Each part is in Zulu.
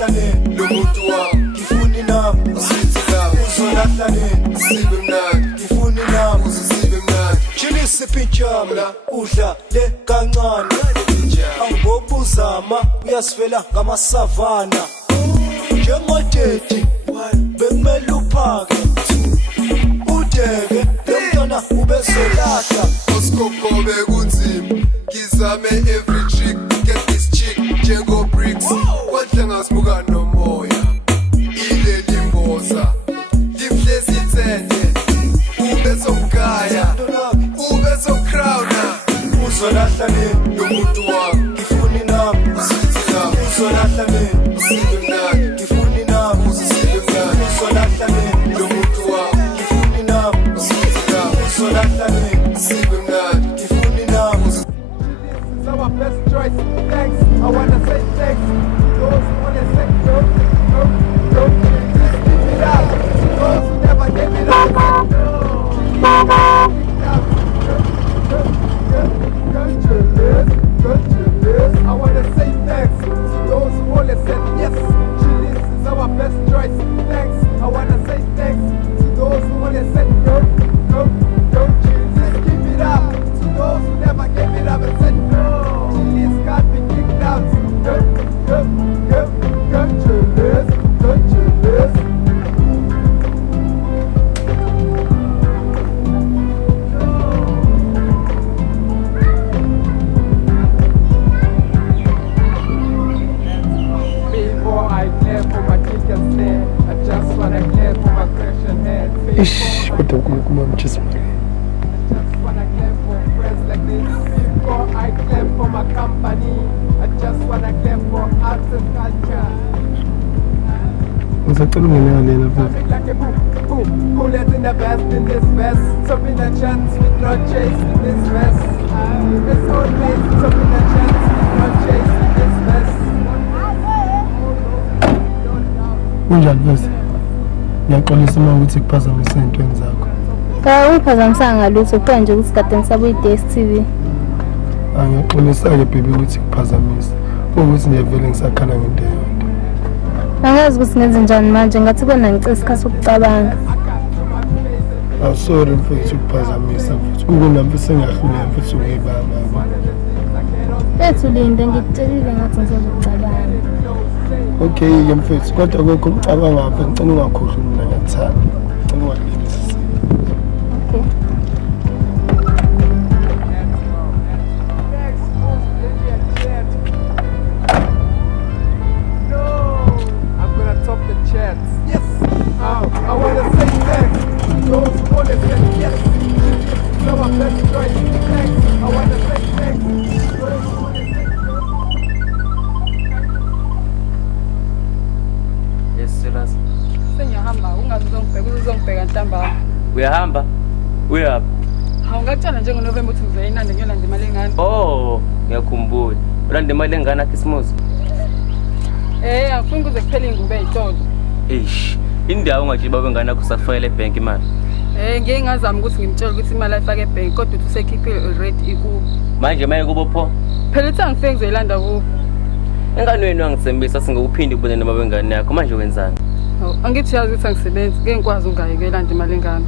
uzolahla nini lo muntu wami ngifuni nami asithi nami uzolahla nini sibe mnandi ngifuni nami uzisibe mnandi chilise pinjamla udla le kancane angobuzama uyasivela ngamasavana njengoteti bekumele uphake udeke lomntwana ubezolahla oskokobe kunzima ngizame every trick get this chick njengo bricks kwadla ngasibuka nomoya ile limboza limhlezi itsende ube sokaya ube sokrawna uzolahla nini lo muntu wami ngifuni nami asithi nami uzolahla nini sibe mnandi ngifuni nami uzisibe mnandi uzolahla nini lo muntu wami ngifuni nami asithi nami uzolahla nini sibe mnandi ngifuni nami This is our best choice. Thanks. I wanna say thanks to those who wanna say no, just give it up. To those who never gave it up. I wanna say thanks to those who only said yes. Chili's is our best choice. Thanks. I wanna say thanks to those who only said no. Just give it up. To those who never gave it up and said no. Chili's can't be kicked out. Chili's. Before I care for my chicken stand, I just wanna care for my Christian head. Ish, kodwa uNkulunkulu wamjisa. Just wanna clap for friends like this. Before I clap for my company, I just wanna clap for arts and culture. Ngisacela ungenelela I futhi. make like a boom, bullet in the best in this vest. Something a chance with no chase in this vest. This whole place, something a chance with no chase in this vest. Kunjani bese? Ngiyaxolisa uma ukuthi kuphazamise izintweni zakho. Cha ungiphazamisanga ngalutho kuphela nje ukuthi kade ngisabuye i-DStv. Ngiyaxolisa-ke baby ukuthi kuphazamise. Ukuthi nje vele ngisakhala ngento eyodwa. Angazi ukuthi ngenze njani manje ngathi kona ngicela isikhathi sokucabanga. Sorry mfethu ukuphazamisa futhi. Kukunami sengahluleka futhi ukuyibamba. Lethu linde ngikutshelile ngathi ngizokucabanga. Okay ke mfethu kodwa kokho ngicabanga apha ngicela ungakhohlwa mina ngiyathanda. Ngicela ungalibisi. Okay. I'm gonna top the charts. Yes. I wanna say thanks to those who only said yes. So my best choice. Thanks. I wanna say thanks to those who only said no. Yes, Silas. Sengiyahamba uzongibheka ntambama. Uyahamba? Uyaphi? Awungakutshela nje ngoNovember uthi ngizayinanda ngiyolanda imali engane. Oh, ngiyakhumbula. Ulanda imali engana Christmas? Angifuni kuze kuphele ingube ey'tolo. Eish, indawo ungajiba kwengane yakho usafayela ebhenki imali. Ngeke ngazama ukuthi ngimtshele ukuthi imali ayifake ebhenki kodwa uthi usekhiphile already ikubo. Manje maye kubo pho? Phela uthi angifike ngizoyilanda kubo. Engane wenu angithembisa singokuphinde ubone noma wengane yakho manje wenzani? Angithi yazi ukuthi angisebenzi ngeke ngikwazi ungayekela imali engane.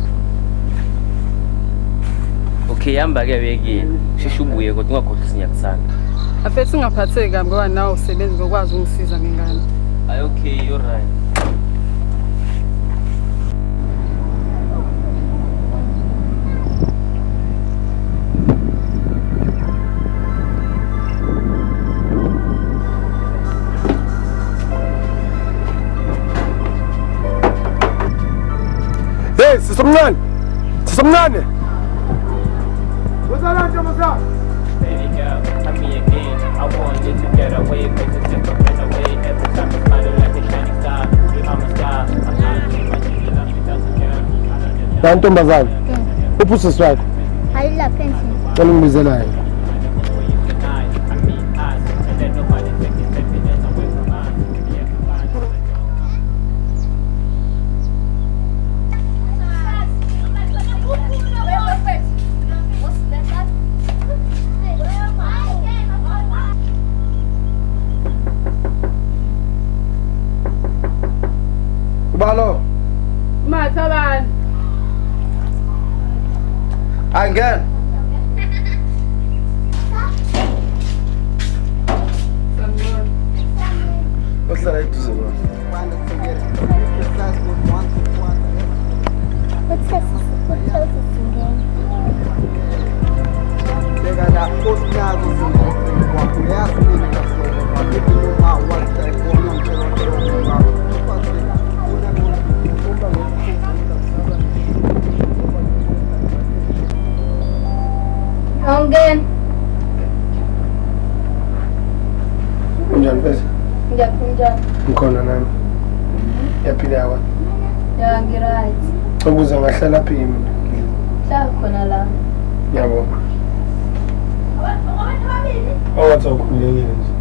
Okay, hamba ke bekini. Sheshe ubuye kodwa ungakhohlisi ngiyakuthanda. Afethu ungaphatheki kabi ngoba nawe usebenzi ngokwazi ungisiza ngengane. Hayi okay, you're right. Hey, sisemncane. Sisemncane. What's that, Jamasa? Baby girl, tell me again. I want you to get away, make the simple get away. Every time you smile like a shining star, you are my star. I'm not you, but you love me, that's a girl. Nantombazana. Uphi usisi wakho? Halila pension. Cela ungibizela yena. Tonight, I mean us, and then nobody takes his happiness away from us. Yeah, Hello. Mathabani. Angena. Ohlala eduze kwami. Ongeni. Unjani mfethu? Ngiyaphunjana. Ngikhona nami. Yaphila yawa. Ya ngiright. Ubuza ngahlala phi mina? Hlala khona la. Yabo. Awathi ukhulekile nje.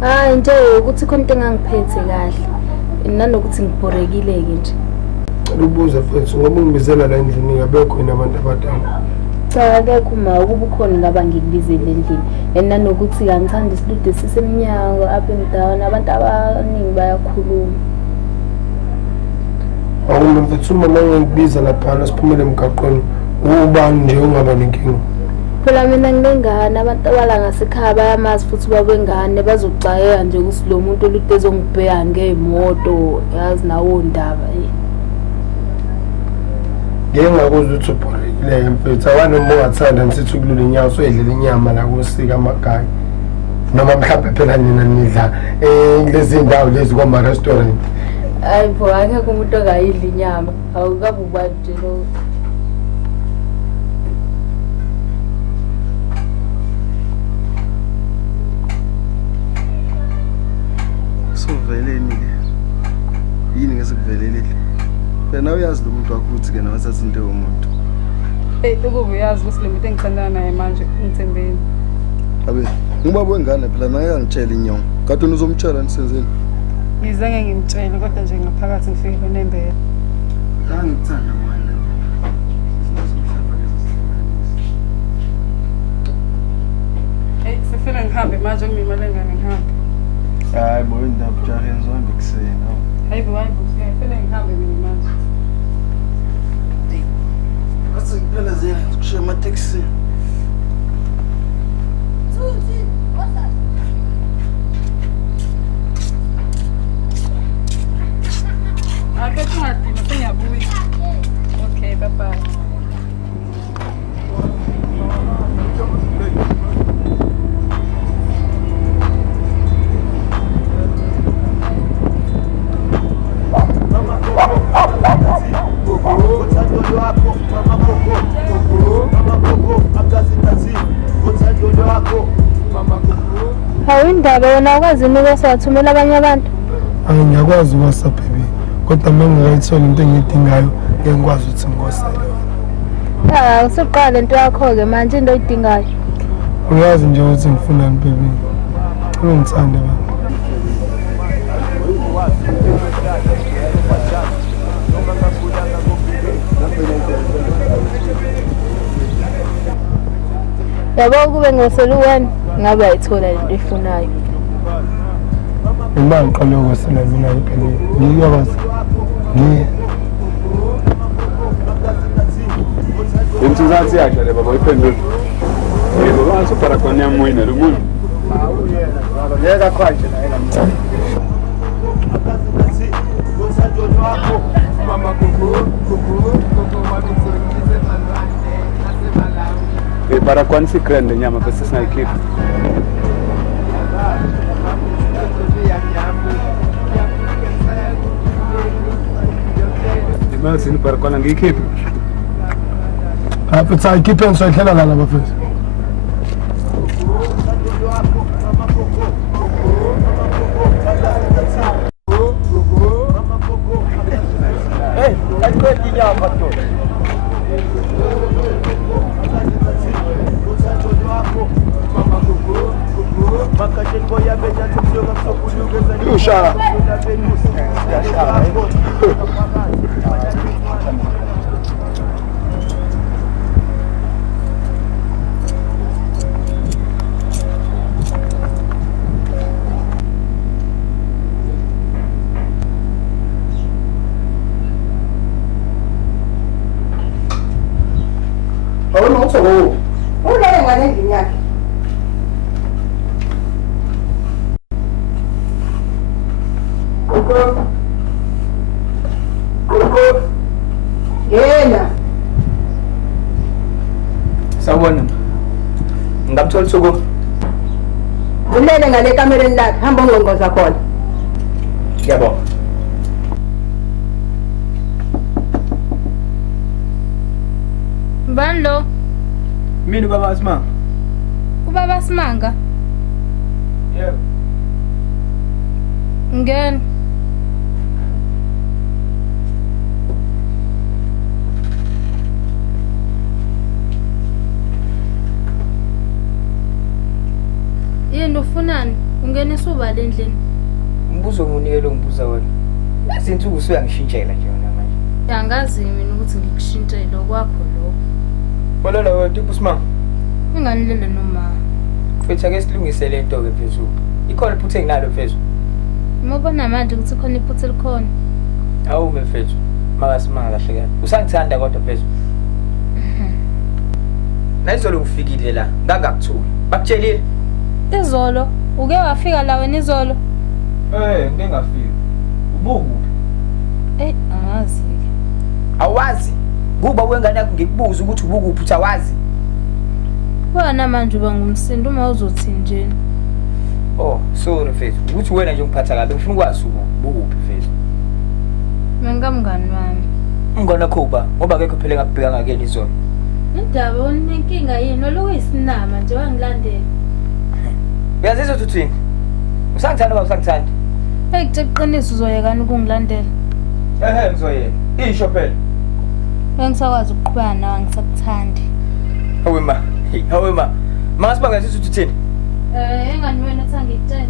Hayi nje ukuthi khona into engangiphethe kahle. Nanokuthi ngibhorekile-ke nje. Ubuza mfethu ngoba ungibizela la endlini ngabekho yini abantu abadala. Cha akekho uma ukuba ukhona ngaba ngikubizele endlini. Nanokuthi angithandi isilude sisemnyango up and down abantu abaningi bayakhuluma. Awulo mfethu uma ngikubiza lapha siphumele emgaqweni ubani nje ungaba nenkinga. Phela mina nginengane abantu abala ngasekhaya bayamazi futhi babengane bazoxayeka nje ukuthi lo muntu olude ezongibheka ngeemoto yazi nawo ndaba Ngeke ngakuzwa ukuthi ubhorekile mfethu awanoma ungathanda nisithi ukulula inyawo soyidlela inyama la kusika amagayi noma mhlawumbe phela nina nidla lezi ndawo lezi kwama restaurant. Hayi bo akekho umuntu ongayidla inyama awukabe ubani nje lo. Soveleni le. Yini ngesikuvelelile? Phela uyazi lo muntu wakho uthi ke nawe sasinto yomuntu. Ukuba uyazi ukuthi le muntu engithandana naye manje ngithembeni. Abe, ngoba wengane phela naye angitshela inyongo. Kade uzomtshela nisenzeni. Ngizange ngimtshele kodwa nje ngaphakathi ngifike nembele. Ngithanda manje. Sifuna ngihambe manje ngimimele ngane ngihambe. Hayi bo indaba jahenzo hambe kuseni. Hayi bo sifuna ngihambe mina manje. Bese kuphela zena kushiya amateksi. Akekho ungadina sengiyabuya. Okay, bye bye. Hayi indaba wena awukazini ukwasathumela abanye abantu. Hayi ngiyakwazi ukwasa baby kodwa uma ngingayithola into engiyidingayo ngeke ngikwazi ukuthi ngosele. Usuqala into yakho-ke manje into oyidingayo. Uyazi nje ukuthi ngifunani baby. Ungithande baba. Yabo kube ngosela wena ngabe ayithola lento efunayo. Uma ngiqale ukwesela mina impela ngiyakwazi. Intuzathi yakhe le baba iphendule. Yebo bathi para konya moyina lo muntu. Yeka khanje la yena. Mama kuku Para quando se crende nyama bese sinayikhipha. Imagine para quando ngiyikhipha. Apha ikhiphe ngisoyihlela la bafethu. Hey, aqedi inyama nto. Usha. Awutho. Ulele ngane endlini yakhe. Yena. Sawubona. Ngamthola Thuku. Ulele ngale kamereni lakhe, hamba ungqonqoza khona. Ngiyabonga. Mbani lo? Mina ubaba Simanga. Ubaba Simanga? Yebo. Ngena. Yini ufunani? Ungenisa ubali endlini. Umbuzo nginikele ngibuza wena. Izinsuku usuyangishintshela nje wena manje. Yangazi mina ukuthi ngikushintshele okwakho lokho. Wena wena tiphu Simanga. Inganilele noma. Mfethu ake silungise le nto ke phezulu. Ikhona iphuthe nginalo phezulu. Ngibona manje ukuthi khona iphuthe likhona. Awu mfethu. Maka Simanga kahle kahle. Usangithanda kodwa phezulu. Nayizolo ngifikile la, ngangakuthuki. Bakutshelile? Izolo, uke wafika la wena izolo? Ngeke ngafika. Ubukuphi? Angazi. Awazi. Kuba wengane yakho ngikubuza ukuthi ubukuphi uthawazi. Wena manje uba ngumsindo uma uzothi nje. Oh, sorry mfethu. Ukuthi wena nje ungiphatha kabi, ngifuna ukwazi ubukuphi mfethu. Mina mngani wami. Ngona khoba, ngoba akekho phela engakubheka ngakeni izolo. Indaba unenkinga yini olokuyisinama nje wangilandela. Uyazizwa uthini? Usangithanda baba usangithanda. Kuqinisa uzoyekani ukungilandela. Ngizoyeka. Isho phela. Ngisakwazi ukuqhubana nawe ngisakuthandi. Hawe ma. Hawe ma. Masibanga yazizwa uthini? Engani wena sangitshela.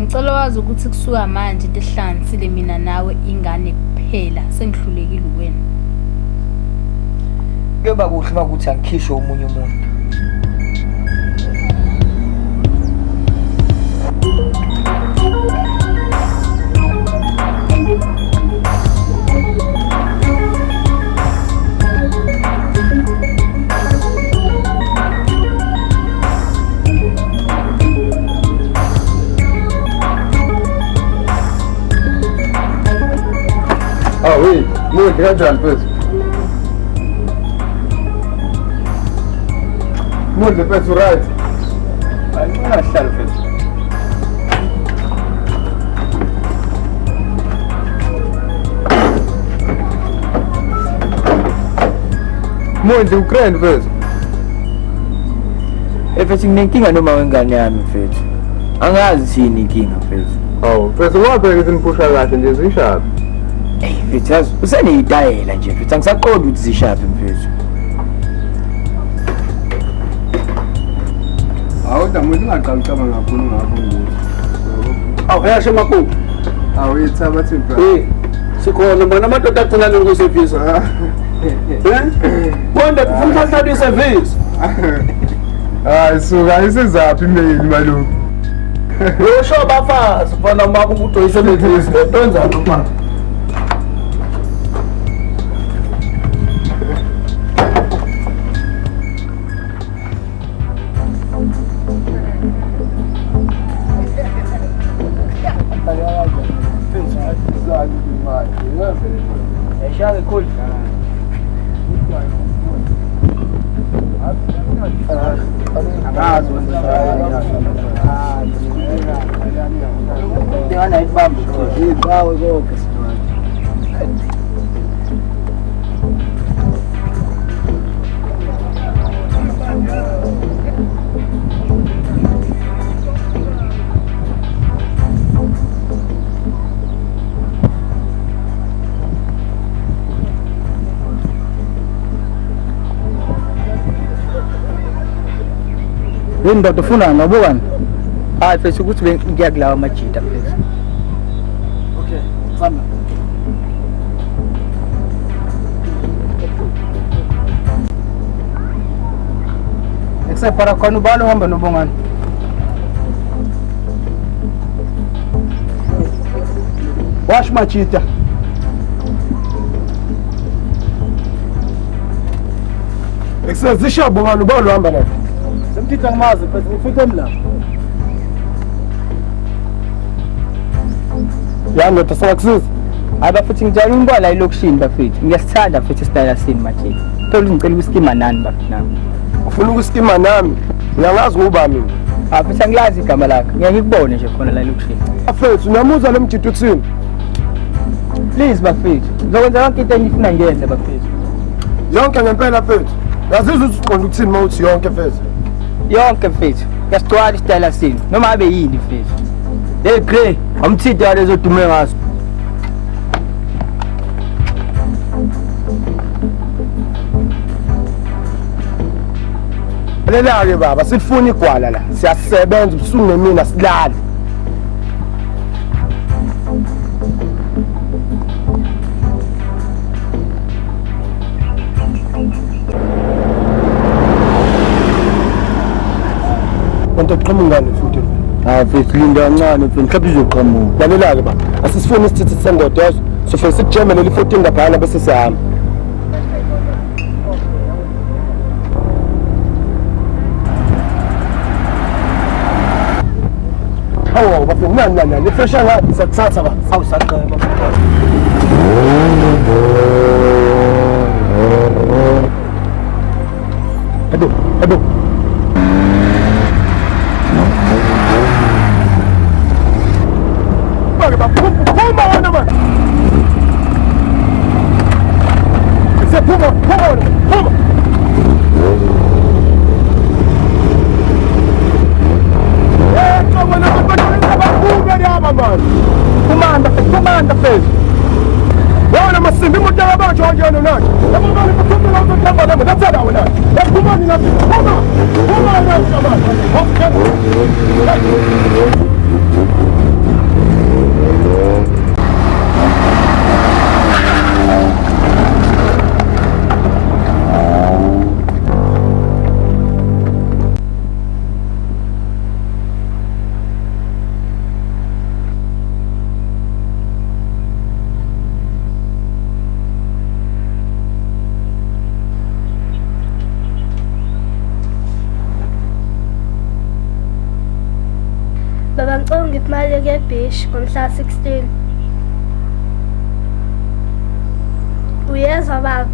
Ngicela wazi ukuthi kusuka manje into ehlanganisile mina nawe ingane kuphela sengihlulekile wena. Kuyoba kuhle makuthi angikhishe omunye umuntu. Ah oui, moi kanjani mfethu? Mudle mfethu right. Angina hlala mfethu. Mudle Ukraine mfethu. Mfethu nginenkinga noma wengane yami mfethu. Angazi sini inkinga mfethu. Awu, mfethu wabheka izinipusha kahle nje zishaphi. Mfethu useneyitayela nje mfethu angisaqondi ukuthi zishaphi mfethu. Awu damuthi ngaqala ucabanga kakhulu ngakho ngithi. Awu yasho makhulu. Awu ithaba bathi mfethu. Sikhona bona amadoda agcina lokho service. Bonda kufuna ukuhlala iservice. Hayi suka isizaphi mail malungu. Usho bafazi bona uma ukuthi iservice ntonza noma. Shall cool. Yini ndoda ufuna ngabukani? Hayi mfethu ukuthi ngiyakulawa amajita mfethu. Okay, fana. Except para khona ubalo uhamba nobongani. Wash machita. Ekusezishabo ngani ubona uhamba la. Semtitha ngimazi mfethu ngifike emla. Yani ndoda sangakusiza. Aba futhi ngijala umbola la elokishini bafethu. Ngiyasithanda futhi isitayela sini manje. Phela ngicela ukuskima nani bafethu nami. Ufuna ukuskima nami. Uyangazi ukuba mina. Futhi angilazi igama lakhe. Ngiyake ngikubone nje khona la elokishini. Bafethu uyamuza lo mjito uthini? Please bafethu. Ngizokwenza yonke into engifuna ngiyenze bafethu. Yonke ngempela mfethu. Yazizwa uqonda ukuthini mawuthi yonke mfethu. Yonke mfethu. Ngiyasicwala isitayela sini noma abe yini mfethu. Hey Grey, amthitha yalezo dume ngaso. Lelake baba sifuna igwala la. Siyasebenza ubusuku nemini silali. Konto qhamungane futhi. Mfethu linda kancane mfethu mhlawumbe izoqhamuka. Lalelake baba asisifuni isithithi sendoda yazo. Sofike sikujeme leli 14 ngaphana bese sihamba. Hawo bafethu nani fresh ngathi sakuthatha ba. Awusaqheba. Ado. Baka ba phuma wena man. Phuma. Kumanda phezulu. Wona masimbi umuntu akabanjwa kanjani nathi. Yabo mali bakhuluma lo kuhamba nami. Lathela wena. Yaphumani nathi. Phuma nathi abantu. Baba ngicela ngiphi imali yebeach ngomhla 16. Uyezwa baba?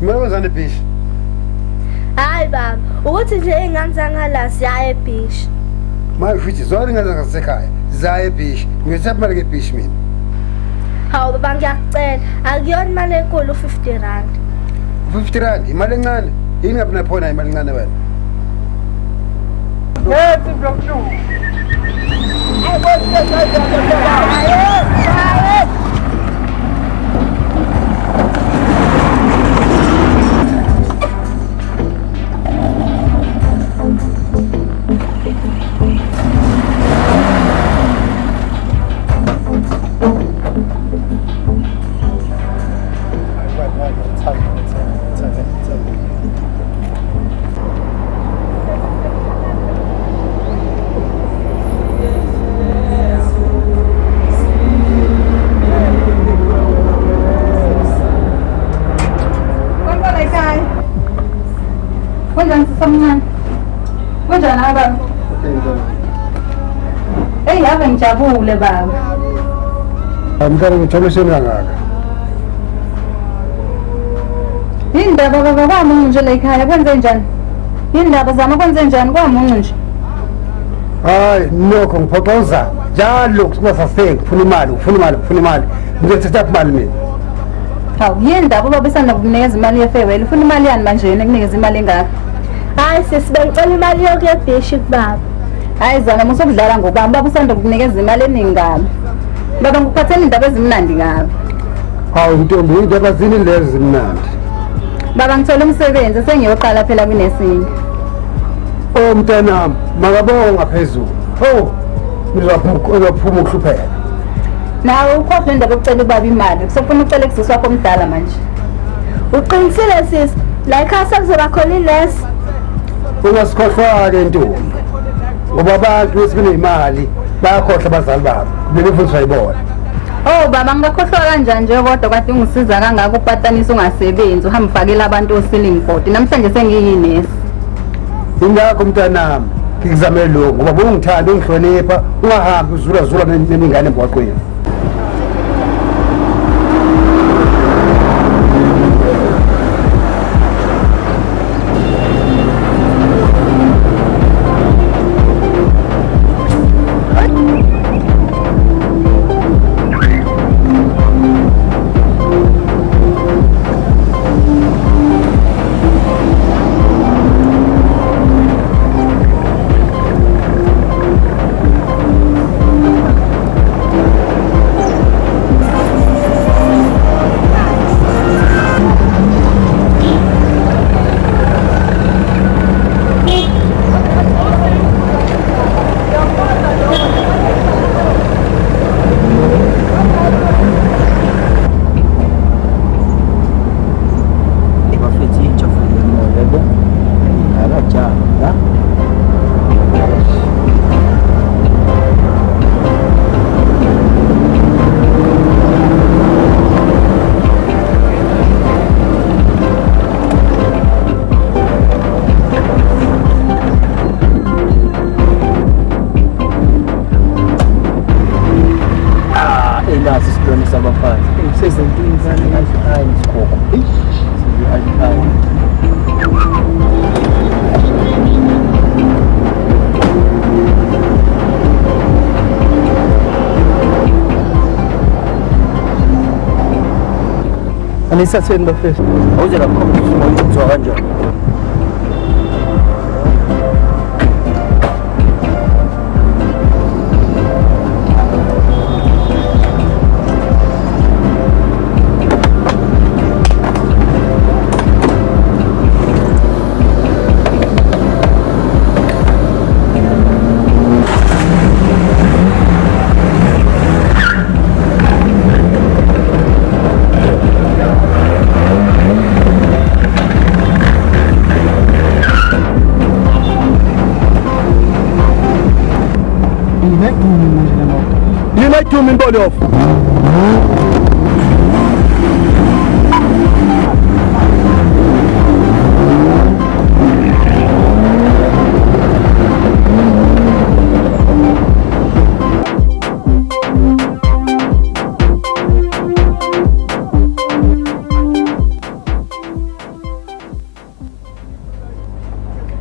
Mina wenzani ebeach? Hayi baba, ukuthi nje ingane zangala siya ebeach. Manje futhi zonke ingane zangasekhaya ziya ebeach. Ngiyothatha imali yebeach mina. Hawu baba ngiyakucela, akuyona imali enkulu 50 rand. 50 rand imali encane. Yini ngabe naphona imali encane wena? Yes, mfethu. Kunjani baba? Ave ngijabule baba. Amkani ngithomiseni kangaka. Indaba baba kwamuncu nje la ekhaya kwenze njani? Indaba zama kwenze njani kwamuncu nje? Hayi nokho ngiphoqoza njalo kusingasafeki ufuna imali. Ngizothatha imali mina. Hawu yindaba baba besanda kukunikeza imali yefewele ufuna imali yani manje nekunikeza imali engaka? Hayi sesibengicela imali yokuya ebeach kubaba. Hayi zana musokudlala ngobani baba usanda kukunikeza imali eningi kabi. Baba ngikuphathela indaba ezimnandi kabi. Hawu ntombi indaba zini lezi zimnandi? Baba ngithola umsebenzi sengiyoqala phela kunesinye. Oh mntanami makabonga ngaphezulu. Oh uzophuma ukuhlupheka. Nawe ukhohlwe indaba yokucela ubaba imali kusofuna ucela kusisi wakho omdala manje. Uqinisile sisi la ekhaya sekuzoba khona inesi. Ungasikhohlwa-ke ntombi ngoba abantu besibine imali bayakhohlwa abazali babo kumele futhi ayibona. Oh baba ngingakhohlwa kanjani nje kodwa kade ungisiza kangaka upatanisa ungasebenzi uhamba ufakela abantu o-ceiling board namhlanje sengiyinesi. Ingakho mntanami ngikuzamele lokho ngoba bungithanda ungihlonipha ungahambi uzula nemingane emgwaqweni. Anisatheni bafethu. Awuze lapho ngizwa kanjani? You might do me body off.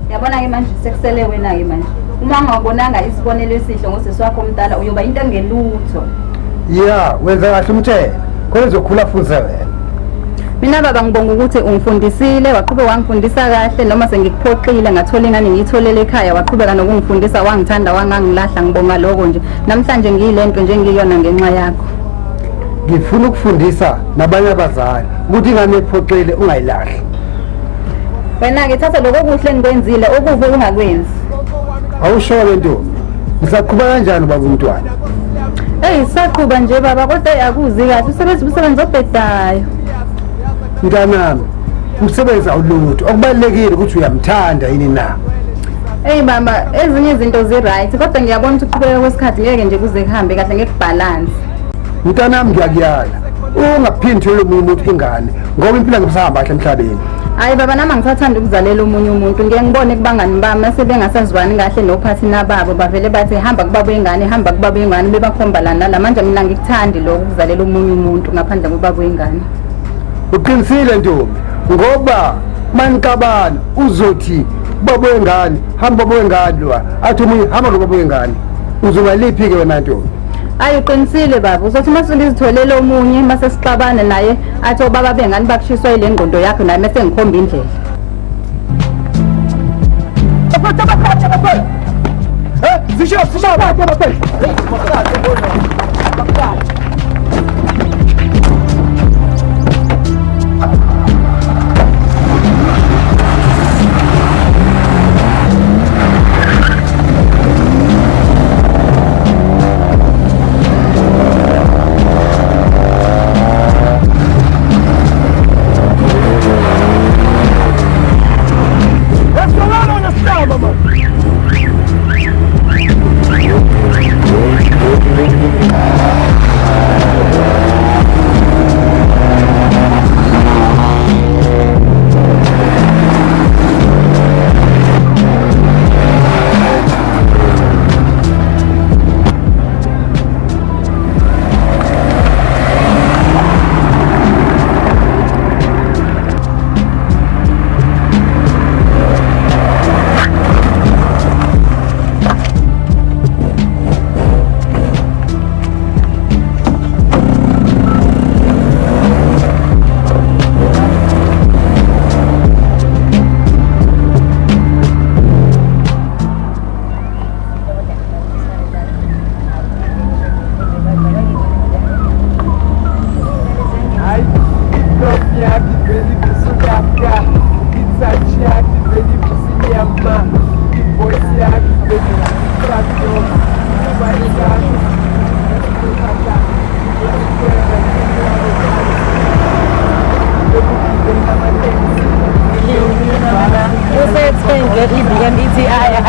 Yabona ke manje sekusele wena ke manje. Uma ngabonanga isibonelo esihle ngosisi wakho omdala uyoba into engelutho. Yeah, wenza kahle umtshela. Khona uzokhula futhi wena. Mina baba ngibonga ukuthi ungifundisile waqhubeka wangifundisa kahle noma sengikuphoqile ngathola ingane ngiyitholele ekhaya waqhubeka nokungifundisa wangithanda wangangilahla ngibonga lokho nje. Namhlanje ngiyilento nje ngiyona ngenxa yakho. Ngifuna ukufundisa nabanye abazali ukuthi ingane ephoqile ungayilahli. Wena ke thatha lokho kuhle engikwenzile okuve ungakwenzi. Awusho lento. Ngisaqhubeka kanjani baba umntwana? Hey saqhuba nje baba kodwa akuzi kahle usebenza obhedayo. Mntanami, usebenza ulutho. Okubalekile ukuthi uyamthanda yini na? Hey mama, ezinye izinto zi-right kodwa ngiyabona ukuthi ukuqhubeka kwesikhathi ngeke nje kuze kuhambe kahle ngekubalance. Mntanami ngiyakuyala. Ungaphindi lo umuntu ingane ngoba impilo ngisahamba kahle emhlabeni. Hayi baba nami ngisathanda ukuzalela omunye umuntu ngeke ngibone kubangani bami mase bengasazwani kahle nophathina babo bavele bathi hamba kubaba wengane hamba kubaba wengane bebakhombalana lamanje mina ngikuthandi lokho ukuzalela omunye umuntu ngaphandle kubaba wengane. Uqinisile ntombi ngoba manikabana uzothi baba wengane hamba baba wengane lo athi umunye hamba kubaba wengane uzoba liphi ke wena ntombi? Hayi uqinisile baba uzothi masule izitholele omunye mase sixabane naye athi obaba bengani bakushiswa ile ngqondo yakho naye mase ngikhomba indlela. Zisho sibaba baba.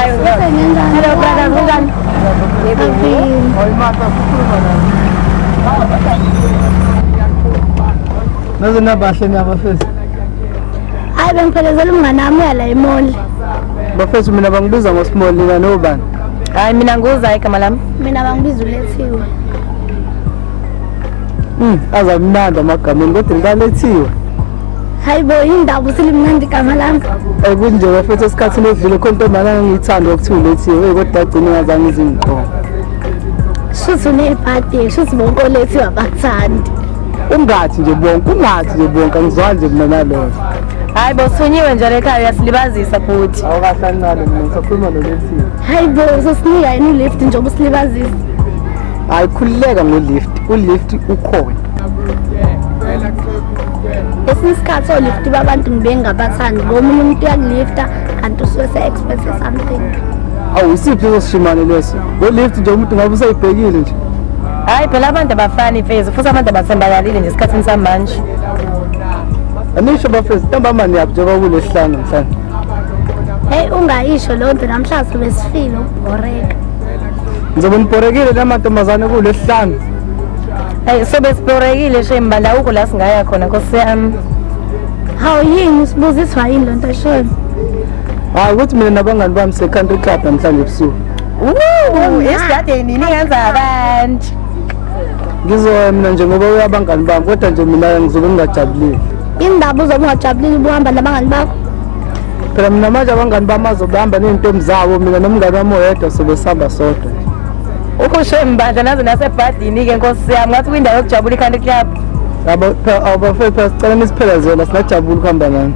Hello brother, kunjani? Nazina bahle nabafethu. Hayi bengiphelezela umngane wami uyala emoli. Bafethu mina bangibiza ngoSmall nina nobani? Hayi mina nguza igama lami. Mina bangibiza uLethiwe. Azamnanda amagameni kodwa ngibalethiwe. Hayibo indaba silimnandi igama lami. Kunje bafethu esikhathini edlule khona intombazane ngiyithanda ukuthi uLethiwe kodwa agcine ngazange izingiqoka. Shuthi unebhadi, shuthi bonke oLethiwe abakuthandi. Ungathi nje bonke angizwani nje mina nalokho. Hayi bo sunyiwe njalo ekhaya uyasilibazisa futhi. Awukahlancane mina ngisakhuluma noLethiwe. Hayibo sosinika yini ulift njengoba usilibazisa. Hayi khulileka ngolift, ulift ukhona. Esikhathi olift babantu ngibengabathandi ngoba umuntu uyakulifta kanti usuke se-expect something. Awu isiphi esishimane leso? Ngolift nje umuntu ngabe usayibhekile nje. Hayi phela abantu abafani ifezi futhi abantu abathembakalile nje esikhathini samanje. Anisho bafethu ntambama niyabjoba kulesihlanu mhlanje. Hey ungayisho lonto namhlanje besifile ukubhoreka. Ngizobe nibhorekile namantombazane kulesihlanu. Hey so besibhorekile shembala ukho la singaya khona Nkosi yami. Hawu yini usibuziswa yini lonto eshoni? Hayi ukuthi mina nabangani bami se-country club namhlanje ebusuku. Esigadeni niyenza abantu. Ngizoya mina njengoba uyabangani bami kodwa nje mina ngizobe ngingajabulile. Indaba uzobe ungajabulile ubuhamba nabangani bakho? Phela mina manje abangani bami azobahamba ney'ntombi zabo mina nomngane wami oyedwa sobesihamba sodwa. Ukusho mbandla nazo nasebhadini-ke Nkosi yami ngathi kwindawo yokujabula i-country club. Abafethu phela sicela nisiphelezela singajabuli ukuhamba nani.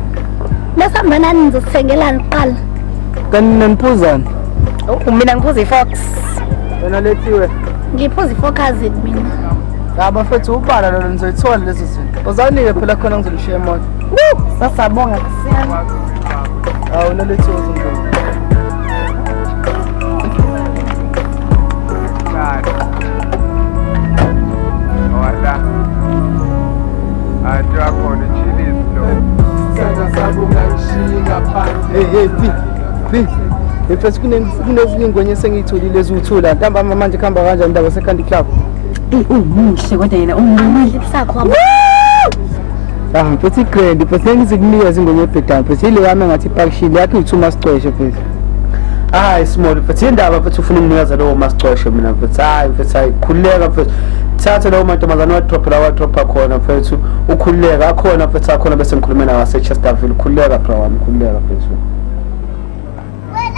Besihamba nani nizosithengelani kuqala? Kanti niphuzani? Mina ngiphuza i-Fox. Wena Lethiwe? Ngiphuza i-Focus mina. Bafethu ubala lolo nizoyithola lezo zinto. Uzanike phela khona ngizolishiya emoto. Sasabonga Nkosi yami. Awu Lethiwe uzongena. Mfethu kunezinye ingwenye esengiyitholile eziwuthula ntambama manje kuhamba kanjani indaba se-country club? Umuhle kodwa yena umuhle sakho wabo. Mfethu i-grand mfethu ngizikunikeza ingwenye ebhedayo mfethu ile yami engathi ipakishile yakho uyithi umasicweshe mfethu. Hayi Small mfethu indaba mfethu ufuna ukunikeza lowo masicweshe mina mfethu hayi khululeka mfethu. Thatha lawo mantombazane wadropha khona mfethu ukhululeka akhona mfethu akhona bese ngikhulume nawe waseChesterfield khululeka bra wami khululeka mfethu.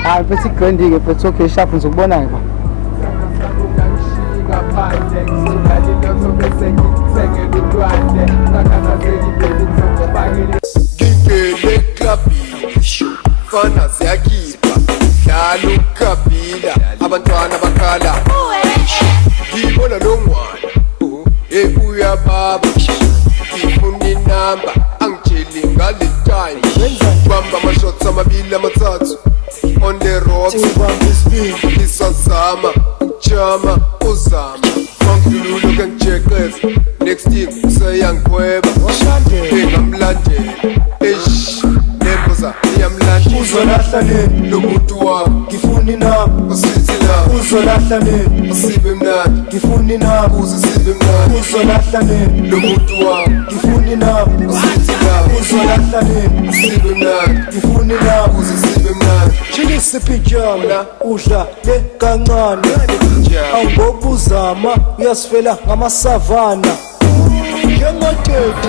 Hayi mfethu i-grand-ke mfethu okay sharp ngizokubona-ke ba. Ngingene club fana siyakhipha dlala ukabila abantwana bakhala ngibona lo ngwana uyababa ngifuna inamba angitsheli ngale time bamba amashots amabili amathathu on the rocks isazama ukujama uzama mangidlululo kangijeqeza next thing useyangigweba engamlandela nemboza iyamlandela uzolahla nini lo muntu wami ngifuni nami usithi la uzolahla nini usibe mnandi ngifuni nami usibe mnandi uzolahla nini lo muntu wami ngifuni nami usithi la uzolahla nini usibe mnandi ngifuni nami usibe mnandi chilisa pijama udla le kancane awubobuzama uyasifela ngamasavana njengoteti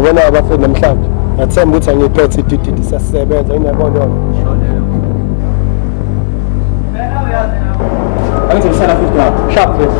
Abona abafana namhlanje ngathemba ukuthi angiphethe idididi sasisebenza ingiyabona yona Angithi ngisana 50 sharp please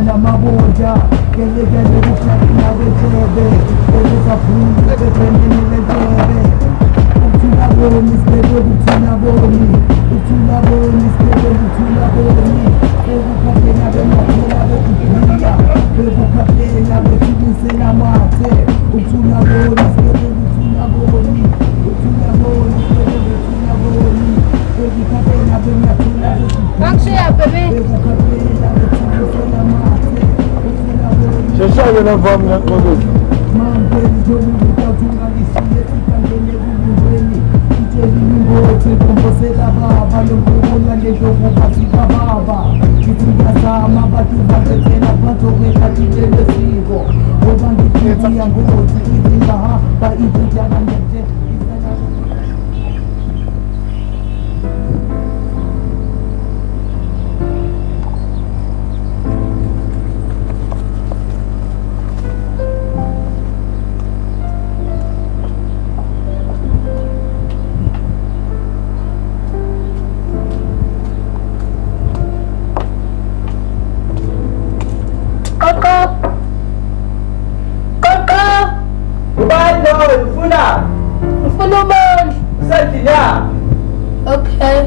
Namabonja, que le gane Sheshake na vami ngaqokuthi. Okay.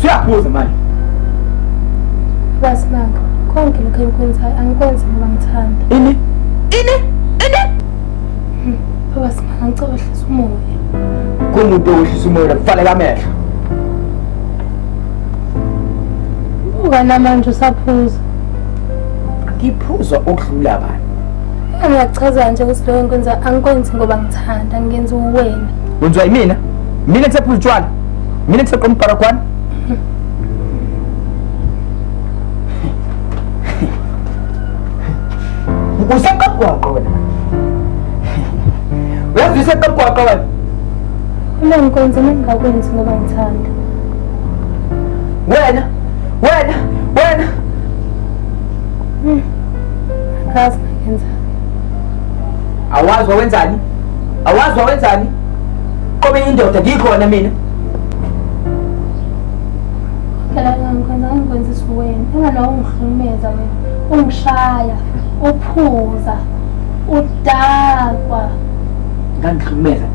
Siyaphuza manje. Basimanga, konke lokho engikwenzayo angikwenzi ngoba ngithanda. Ini? Basimanga, ngicela uhlise umoya. Kumuntu owehlisa umoya kufanele amehlo. Ungana manje usaphuza. Ngiphuza okudlula abantu. Ngiyachaza nje ukuthi lokho engikwenza angikwenzi ngoba ngithanda, ngiyenza uwena. Wenziwa yimina? Mina ngisephuza utshwala. Mina ngiseqoma umparakwana. Usaqaqwaqa wena. Uyazi usaqaqwaqa wena. Uma ngikwenza ngingakwenzi ngoba ngithanda. Wena. Akazi ngenza. Awazi wawenzani? Kobe indoda ngikhona mina. Phela ngikwenza wena. Engalo ungihlukumeza wena. Ungishaya, uphuza, udakwa. Ngangihlukumeza.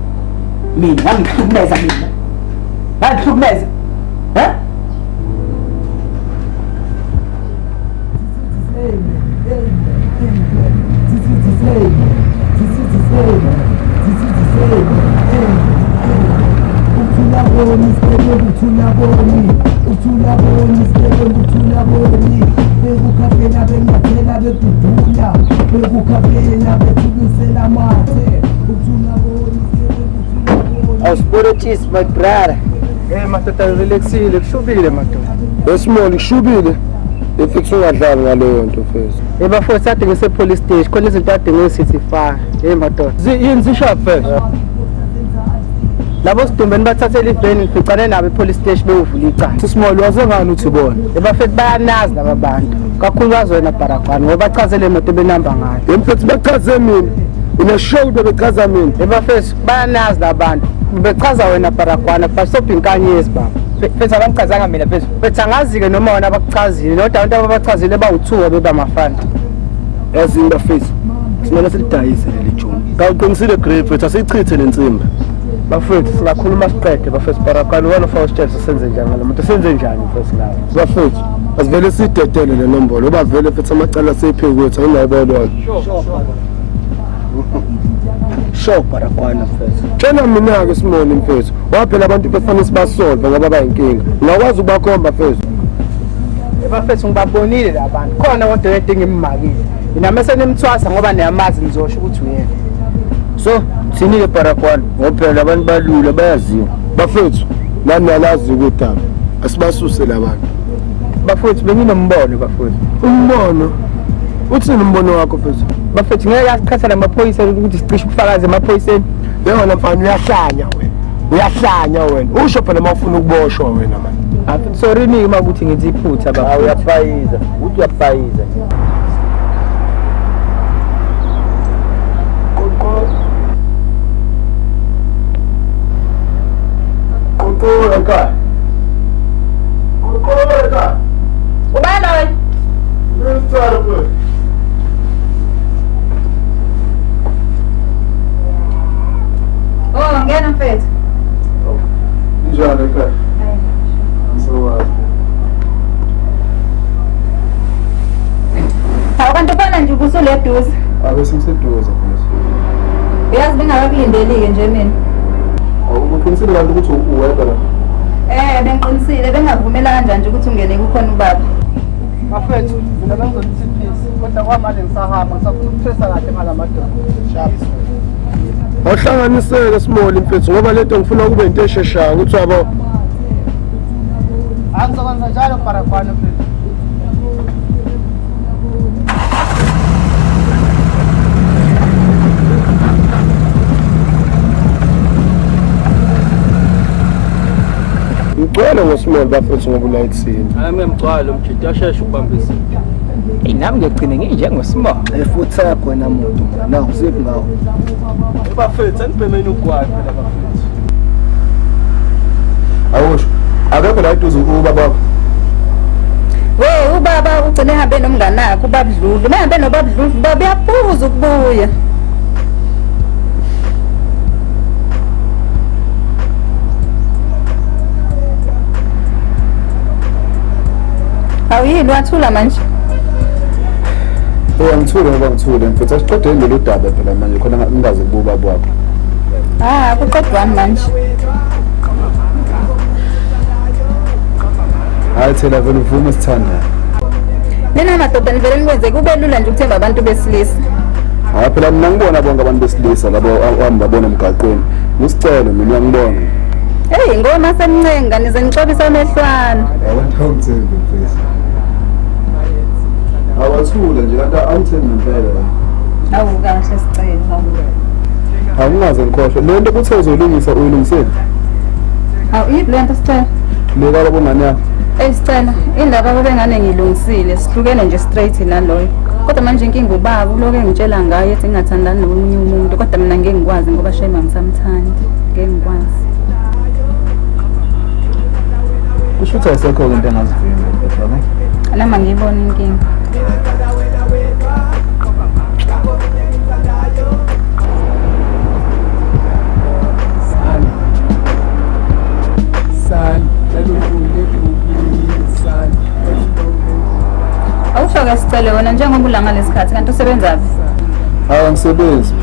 Ngangihlukumeza. Ha? Auspolitist, my brother. Madoda relaxile, kushubile madoda. Esimoli kushubile. Efix ungadlali ngaleyo nto fezi. Bafowethu ade ngise police station, khona izinto ade ngisithifana. Madoda. Yini zishap first. Labo sidumbeni bathathela iveni ngificane nabo police station bewuvula icala. Sisimoli wasengani uthi bona? Bafethu bayanazi laba bantu. Kakhulukazi wena Barakwana ngoba bachazele imoto benamba ngayo. Emfethu bechaze mina. Uneshow bechaza mina. Bafethu bayanazi laba bantu. Bechaza wena Barakwana basobha inkanyezi baba. Fethu abangichazanga mina phezulu. Fethu angazi-ke noma wona abakuchazile kodwa abantu ababachazile bawu2 bebamafana. Yazini bafethu. Simele silidayise leli jumbo. Kawuqinisile grave fethu asichithe lensimbi. Bafethu singakhuluma siqede bafethu Barakwana wena ufaka isitshela senze njani ngalomuntu senze njani mfethu lawo. Bafethu asivele sidedele le nombolo oba vele fethu amacala sephe kwethu angayibona. Sure Barakwana mfethu. Tshela mina ke Simoni mfethu. Waphela abantu befana sibasolve ngoba bayinkinga. Ngakwazi ukubakhomba mfethu. Bafethu ngibabonile labantu. Khona kodwa into engimmakile. Mina mase nimthwasa ngoba niyamazi ngizosho ukuthi uyena. So, thini-ke Barakwana? Ngophela abantu balula bayaziwa. Bafethu, nani nalazi ukudaba. Asibasuse labantu. Bafethu benginombono bafethu. Umbono? Uthini umbono wakho mfethu? Bafethu ngeke asiqhathana amaphoyisa ukuthi sicishe ubufakazi emaphoyiseni. Yena mfana uyahlanya wena. Uyahlanya wena. Usho phela mawufuna ukuboshwa wena manje. Sorry ni uma ukuthi ngithi iphutha baba. Uyafayiza, uthi uyafayiza. Kokoreka. Ubani wena? Ngitsala bro. Oh, ngena mfethu. Njalo ekhaya. Awukanti ufana nje ubusule duze. Ake simseduze mfethu. Uyazi bengakakulindelike nje mina. Awuqinisile kanti ukuthi uwedwa la? Bengiqinisile bengavumela kanjani nje ukuthi ungene kukhona ubaba. Bafethu, mina bengizonisiphisa kodwa kwamanje ngisahamba ngisakuthesa kahle ngalamadoda. Sharp. Awuhlanganiseke small mfethu ngoba lento ngifuna kube into esheshayo ukuthi yabo. Angizokwenza njalo Barakwana mfethu. Ngicela ngosmall bafethu ngoba ulayithini. Hayi ngiyamgcwala umjidi asheshe ukubambisa. Nami ngiyagcina nginjengosimo. Efutha yakho wena muntu na uziphi ngawo? Bafethu anibhemeni ugwayi phela bafethu. Awusho. Akekho la iduze ubaba wakho. We ubaba ugcine ehambe nomngane wakhe ubabudlulu. Behambe nobabudlulu baba yaphuza ukubuya. Awuyini wathula manje? Ngithule ngoba ngithule mfethu asiqede indlela udaba phela manje khona ngingazi kuba ubaba wakho. Kuqedwani manje? Hayi thela vele uvume sithanda. Nina madoda nivele nikwenze kube lula nje ukuthemba abantu besilisa. Hayi phela mina ngibona bonke abantu besilisa labo ababona emgaqweni. Ngisicelo mina ngibona. Hey ngoma semncenga nize nixobisa amehlwana. Abantu awuthembe mfethu. Awathula nje kanti awuthembe impela. Awu kahle sicela. Awungaze ngikhohlwe. Lento kuthe uzolungisa uyilungisele. Yiphi lento sicela? Leka labongane yakho. Sicela indaba babengane ngilungisile sihlukene nje straight naloyo. Kodwa manje inkinga ubaba uloke ngitshela ngayo ethi ngingathandani nomunye umuntu kodwa mina ngeke ngikwazi ngoba shema ngisamthandi. Ngeke ngikwazi. Kusho ukuthi ayisekho into engazivimba mfethu yabo. Noma ngiyibona inkinga. Awusho-ke sicele wena njengoba ulanga lesikhathi kanti usebenzaphi? Ngisebenzi.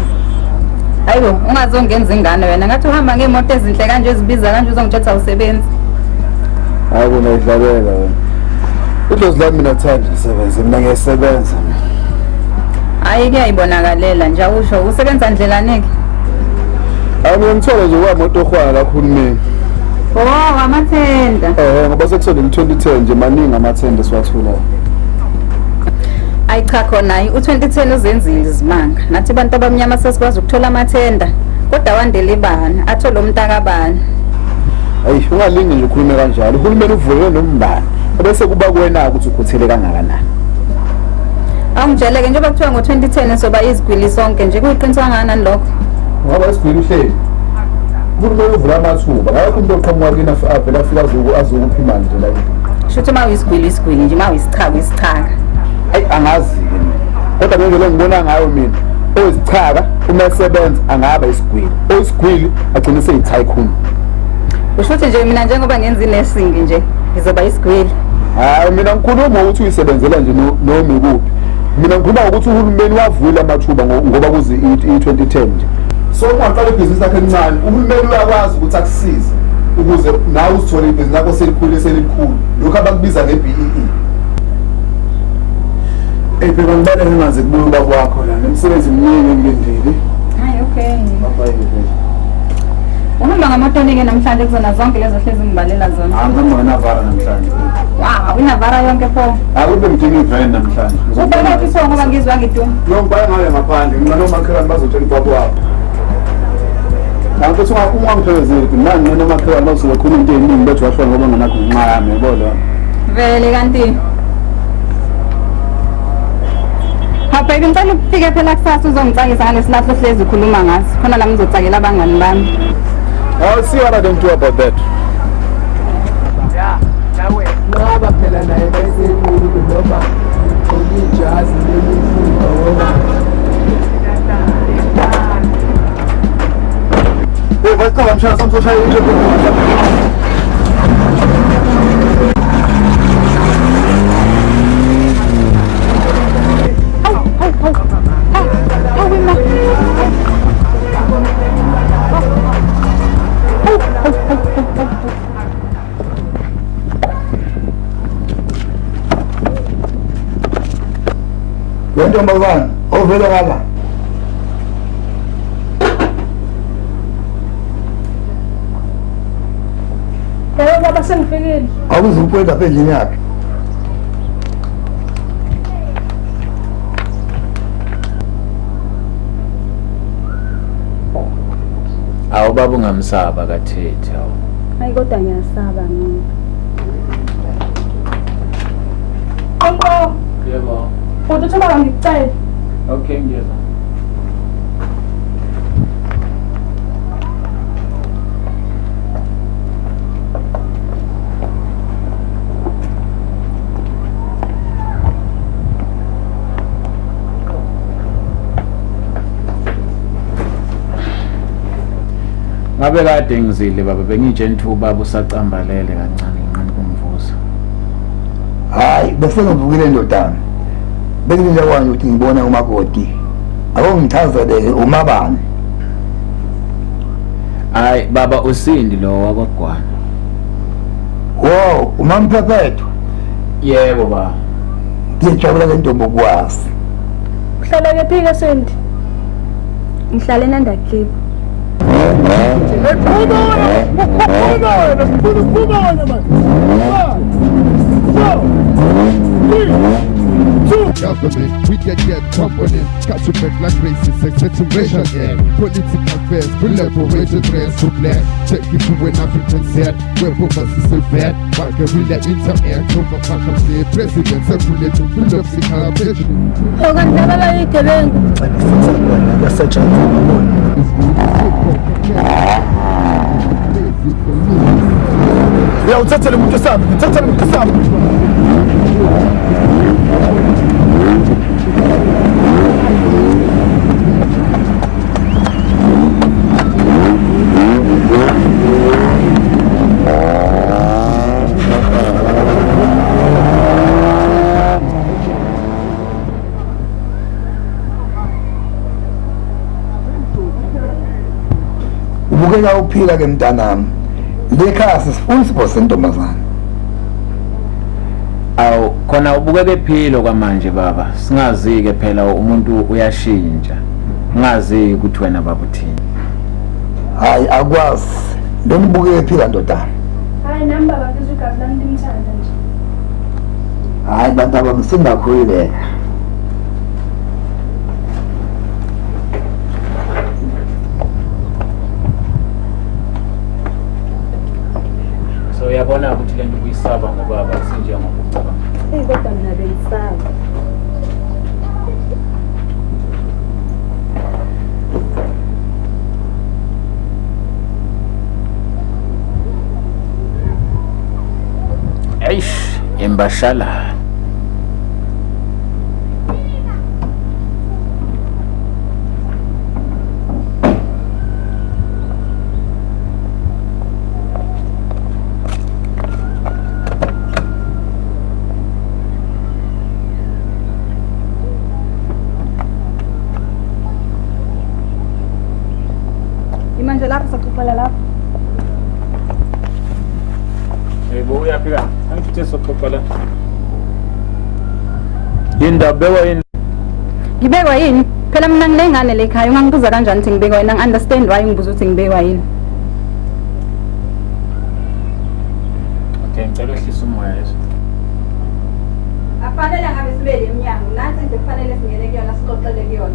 Hayibo ungazongenza ingane wena ngathi uhamba ngeemoto ezinhle kanje ezibiza kanje uzongitshela awusebenzi. Hayi bona idlaleka wena. Idlozi lami mina thanda lisebenze mina ngiyasebenza. Hayi kuyayibonakalela nje awusho usebenza ndlelaneke. Ngiyangithola nje kwamoto ohwala kakhulumeni. Amathenda. Ngoba sekusole 2010 nje maningi amathenda esiwatholayo. Ayi cha khona u2010 uzenzile izimanga. Nathi abantu abamnyama sesikwazi ukuthola amathenda. Kodwa wandele ibani, athola umntakabani. Ayi ungalingi nje ukhulume kanjalo. Uhulumeni uvule nombani. Bese kuba kuwena ukuthi ukhuthele kangakanani. Angitsheleke njengoba kuthiwa ngo2010 soba izigwili sonke nje kuyiqiniso kangakanani lokho. Ngoba isigwili uhleli. Uhulumeni uvula amathuba. Ngakho umuntu oqhamuka kini avela afika azokuphi manje la. Shuthi uma uyisigwili nje uma uyisichaka. Ayi angazi ke. Kodwa ngendlela engibona ngayo mina, oyichaka uma esebenza angaba isigwili. Oyisigwili agcine seyitycoon. Ushuthi nje mina njengoba ngenza inesingi nje ngizoba isigwili. Hayi mina ngikhuluma ukuthi uyisebenzela nje noma ikuphi. Mina ngikhuluma ukuthi uhulumeni wavula amathuba ngoba kuzi i2010 nje. So ungaqala ibhizinisi lakhe encane, uhulumeni uyakwazi ukuthi akusize ukuze nawe uzithole ibhizinisi lakho selikhulu selikhulu. Lokho abakubiza ngeBEE. Phela ngibale ngingaze kubuye ubaba wakho la nemsebenzi mningi engilindile. Hayi okay. Baba yini. Uhamba ngamotonike namhlanje kuzona zonke lezo hlezi ngibalela zona. Ngihamba navara namhlanje. Wow, inavara yonke pho. Akube ngidinga iveni namhlanje. Ubeka isongo ngoba ngizwa ngiduma. Lo ngibaya ngayo ngaphandle, ngina nomakhelwane bazotshela ubaba wakho. Ngapho ungangiphelezeli manje noma phela mawusuke khona into eningi bethi washo ngoba nginakho ngenxa yami yabona. Vele kanti. Baby ngicela ukufika phela kusasa uzongicakisa ngalesilahlo hlezi ukhuluma ngaso. Khona la ngizocakela abangani bami. I'll see what I can do about that. Yeah, nawe ngaba phela naye bese noma uyijazi lemfundo ngoba Vai estar mshana samsosha nje Wentombazana ovela ngala Yebo baba sengifikile. awuzukwenda apha endlini yakhe Awu baba ungamsaba kaThethi awu. Hayi kodwa ngiyasaba mina. Qonqo. Yebo. Uthi baba ngicela. Okay, ngiyeza. Ngabe kade ngizile baba bengitshe nthuba busacambalele kancane nqani kumvusa. hayi bese ngivukile ndodana bengilinda kwanje ukuthi ngibone umakoti akungichazele umabani Hayi baba usindi lo wakogwana. wow umamphephethu Yebo baba. ngiyajabula le ntombi ukwazi Uhlala kephi ke Sendi? Ngihlala eNandakliff. Government, we get component, catch a back like racist, exaggeration, yeah. Political affairs, collaboration, trends to black. Take it to an African set, where poverty is bad. Back a real inter-air, cover back up the president, circulate to fill up the collaboration. Okandabala igebengu. Ya uthathele umuntu sami, uthathele umuntu sami. ubukela uphila ke mntanami lekhaya sifuna sibo sentombazana Awu khona ubukeke philo kwamanje baba. Singazi ke phela umuntu uyashintsha. Ngazi ukuthi wena baba uthini. hayi akwazi ndombuke ephila ndodana Hayi nami baba ngizigaba lami ndimthanda nje. hayi bantu abamsingakhulile So uyabona ukuthi lento kuyisaba ngobaba sinjengokucabanga. Hey kodwa mina bengisaba. Eish imbashala. Imanje lapho saxoxela lapho. Yebo uyafika. Angithe soxoxela. Indabekwa yini? Ngibekwa yini? Phela mina ngilengane lekhaya ungangibuza kanjani ukuthi ngibekwa yini? Understand why ngibuza ukuthi ngibekwa yini? Okay, ngicela uhlisa umoya yeso. Afanele ngabe sibe lemnyango. Nathi nje kufanele singene kuyona sixoxele kuyona.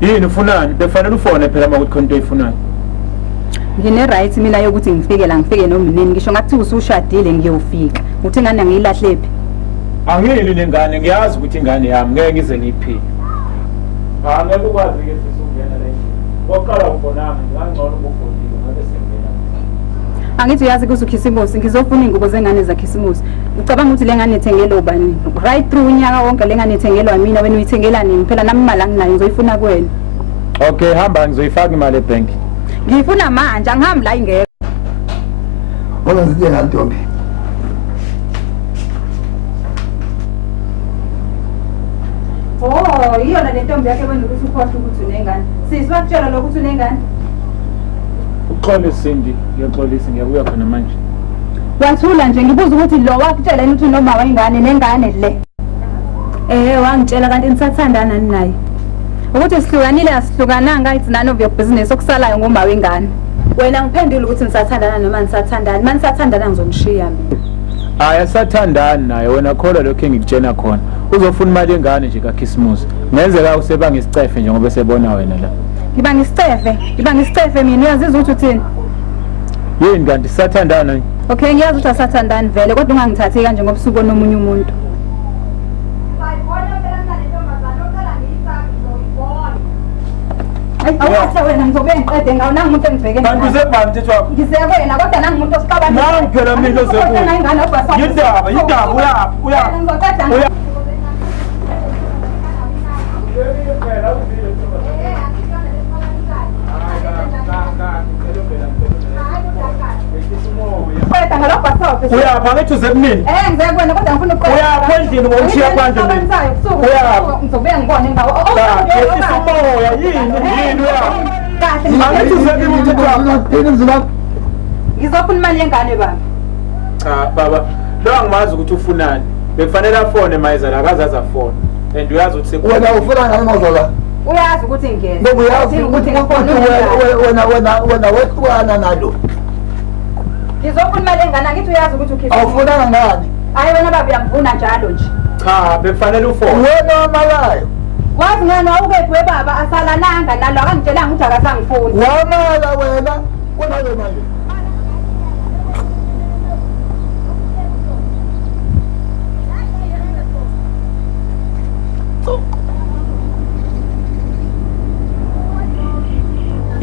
Yini ufunani? Befanele ufone phela uma ukuthi khona into oyifunayo. ngine right mina yokuthi ngifike la ngifike noma nini ngisho ngathi usushadile ngiyofika uthi ingane ngiyilahlephi angiyili lengane ngiyazi ukuthi ingane yami ngeke ngize ngiyiphile ngeke ukwazi ke sisungena la endlini oqala ubonami ngangcono ubufundile ngabe sengena angithi uyazi kusukhisimusi ngizofuna ingubo zengane zakhisimusi ucabanga ukuthi lengane ithengele ubani right through unyaka wonke lengane ithengelwa mina wena uyithengela nini phela nami imali anginayo ngizoyifuna kuwena okay hamba ngizoyifaka imali ebank ngifuna manje angihambi la ingeke Wona ngiyenga ntombi. Oh, iyona le ntombi yakhe wena ukuthi ukhohle ukuthi unengane. Sizwa kutshela lokuthi unengane. uxolise nje ngiyaxolisa ngiyabuya khona manje Wathula nje ngibuza ukuthi lo wakutshela ukuthi noma wengane nengane le. Wangitshela kanti nisathandana naye. Ukuthi sihlukanile asihlukananga it's none of your business okusalayo ngomba wengane. Wena ngiphendule ukuthi nisathandana noma nisathandana. Manje nisathandana ngizomshiya mina. asathandani naye wena kholwa lokho engikutshena khona uzofuna imali engane nje kaKhisimusi ngenzeka usebanga isicefe nje ngoba sebona wena la Ngiba ngisicefe mina uyazizwa ukuthi uthini yini kanti sathandana nje Okay ngiyazi ukuthi asathandani vele kodwa ungangithathi kanje ngoba usuku nomunye umuntu Awathe wena ngizobe ngiqede ngawo nangu umuntu engibheke kanti uzebani mthetho wakho ngizeke wena kodwa nangu umuntu osixabana nangu phela mina ozekuyo yindaba uya uyapha ngithi uzekunini ngizeke wena kodwa ngifuna ukuqala uyapha endlini ngomshiya kwanje mina uyapha ngizobe ngibone ngawo yehlisa umoya yini uyapha angithi uzekunini mthetho wakho ngizofuna imali yengane baba cha baba lo angimazi ukuthi ufunani bekufanele afone mayizala akazazi afone and uyazi ukuthi Wena ufuna ngani mazola? uyazi ukuthi ngiyena Ngoba uyazi ukuthi wena wehlukana nalo. ngizofuna imali engane ngithi uyazi ukuthi ukhipha Awufunanga ngani? hayi wena baba uyamvuna njalo nje cha bekufanele ufone Wena wamalayo. wazi ngani awukephi webaba asalalanga nalo akangitshelanga ukuthi akasangifuni Wamala wena. Wena manje.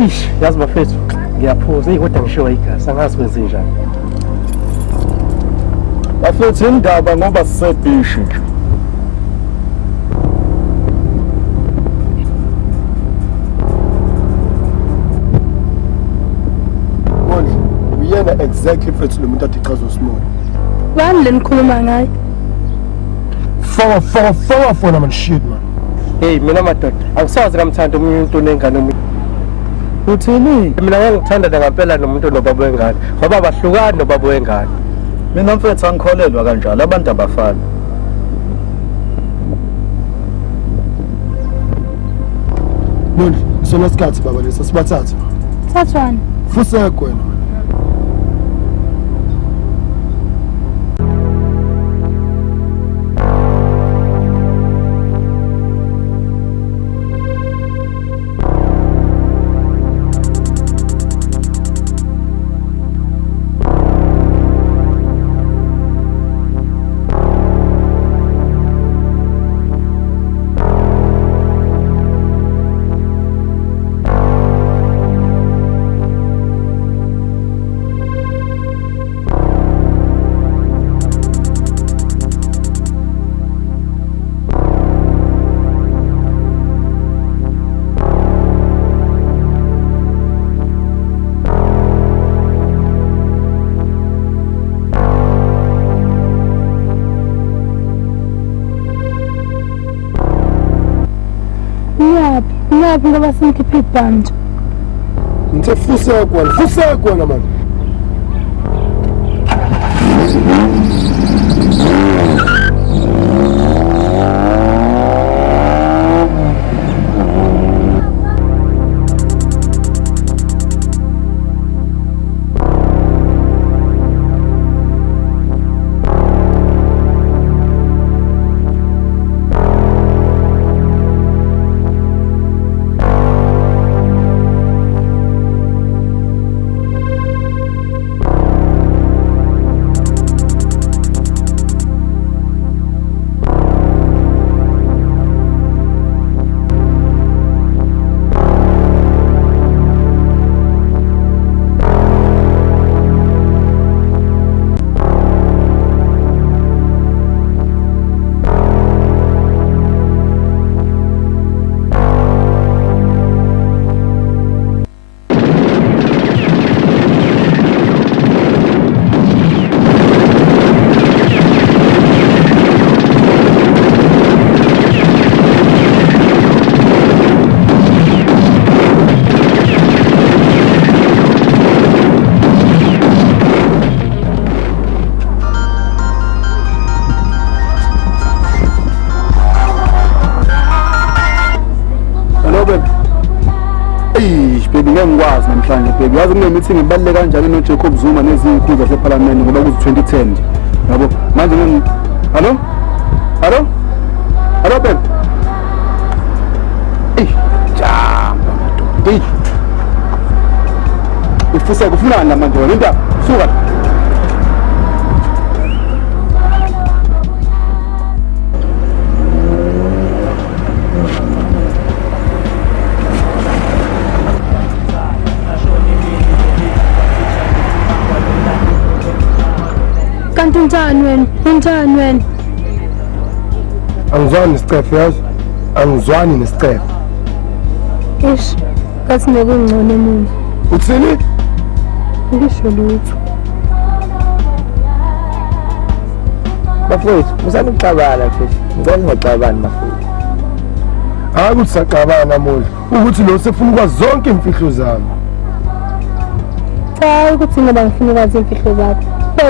Ish, yazi bafethu, ngiyaphuza kodwa ngishiwa igasi, angazi kwenze njani. Bafethu indaba ngoba sisebhishi nje. Moni, uyena exactly mfethu lo muntu athi chazo small. Wani le nikhuluma ngayo? Fona man shit man. Hey mina madoda, angisazi namthanda omunye umuntu onengane omunye. Uthini? Mina ngangithanda ngempela nomuntu nobaba wengane. Ngoba bahlukana nobaba wengane. Mina mfethu angikholelwa kanjalo abantu abafana. Moni, sona sikhathi baba lesa sibathatha. Thathwani. Fuse kwena. Ngiyaphi ngoba sengikhipha ibhanti. Ngithe fuse kwena man. ngeke ngikwazi namhlanje baby. Yazi kunemeeting ebaluleke kanjani noJacob Zuma nezikhulu zaseParliament ngoba kuzi 2010 yabo. Manje Hello? Hello? Hello baby. Jamba madoda. Ufisa kufunana manje wena indaba suka. Kanti unjani wena? Angizwani nesicefe yazi. Angizwani nesicefe. Ish, kathi nekungcono mina. Uthini? Ngisho lutho. Bafowethu, musani ukuxabana mfethu. Ngicela ungaxabani bafowethu. Hayi ukuthi saqabana namuhla. Ukuthi lo sefuna ukwazi zonke imfihlo zami. Cha ukuthi ngoba ngifuna ukwazi imfihlo zakho.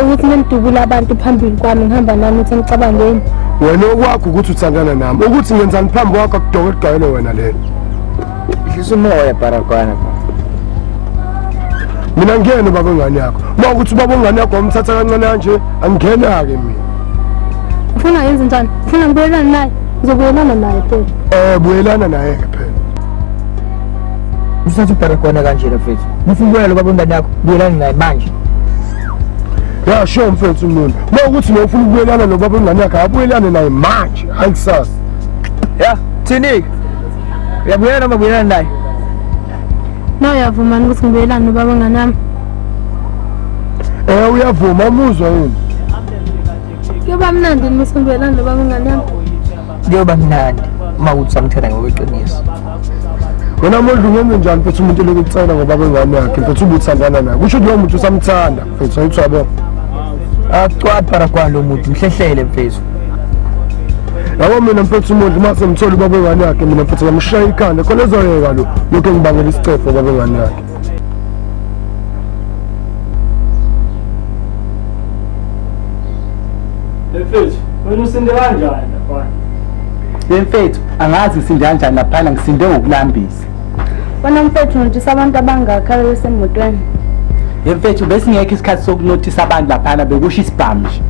Ukuthi nendubula abantu phambili kwami ngihamba nami uthi ngicabangeni. Wena okwakho ukuthi uthandana nami. Ukuthi ngenzani phambi kwakho akudokwe igayelo wena lelo. Ihlisa umoya Barakwana. Mina ngiyena baba ngane yakho. Mawukuthi baba ngane yakho wamthatha kancane kanje, angena ke mina. Ufuna yenze njani? Ufuna ngibuyelane naye? Ngizobuyelana naye phela. Buyelana naye ke phela. Usathi Barakwana kanje mfethu. Mufuna ukuyela baba ngane yakho, buyelana naye manje. Ya sho mfethu umuntu. Mawukuthi nofuna ukubuyelana nobaba ngane yakho, abuyelane naye manje, akusasa. Ya, Thini. Uyabuyela noma buyelana naye? No uyavuma ukuthi ngibuyelane nobaba nganami. Uyavuma umuzwa yini? Kuyoba mnandi uma ngibuyelane nobaba nganami. Kuyoba mnandi uma uthi samthela ngokweqiniso. Wena manje ungenze njani mfethu umuntu lokuthanda ngobaba ngane yakhe mfethu ubuthandana naye. Kusho ukuthi lo muntu usamthanda mfethu ayithwabo. Acwapha Barakwana lo muntu mhlehlele mfethu. Yabo mina mfethu umuntu mase ngithola ubaba ngane yakhe mina mfethu ngamshaya ikhanda khona ezoyeka lo lokho ngibangela isicefo baba ngane yakhe. Mfethu, wena usinde kanjani lapha? Mfethu, angazi ngisinde kanjani lapha ngisinde ngokulambisa. Wena mfethu nothisa abantu abangakhala besemotweni. Mfethu bese ngeke isikhathi sokunothisa abantu lapha bekusho isibhamu nje.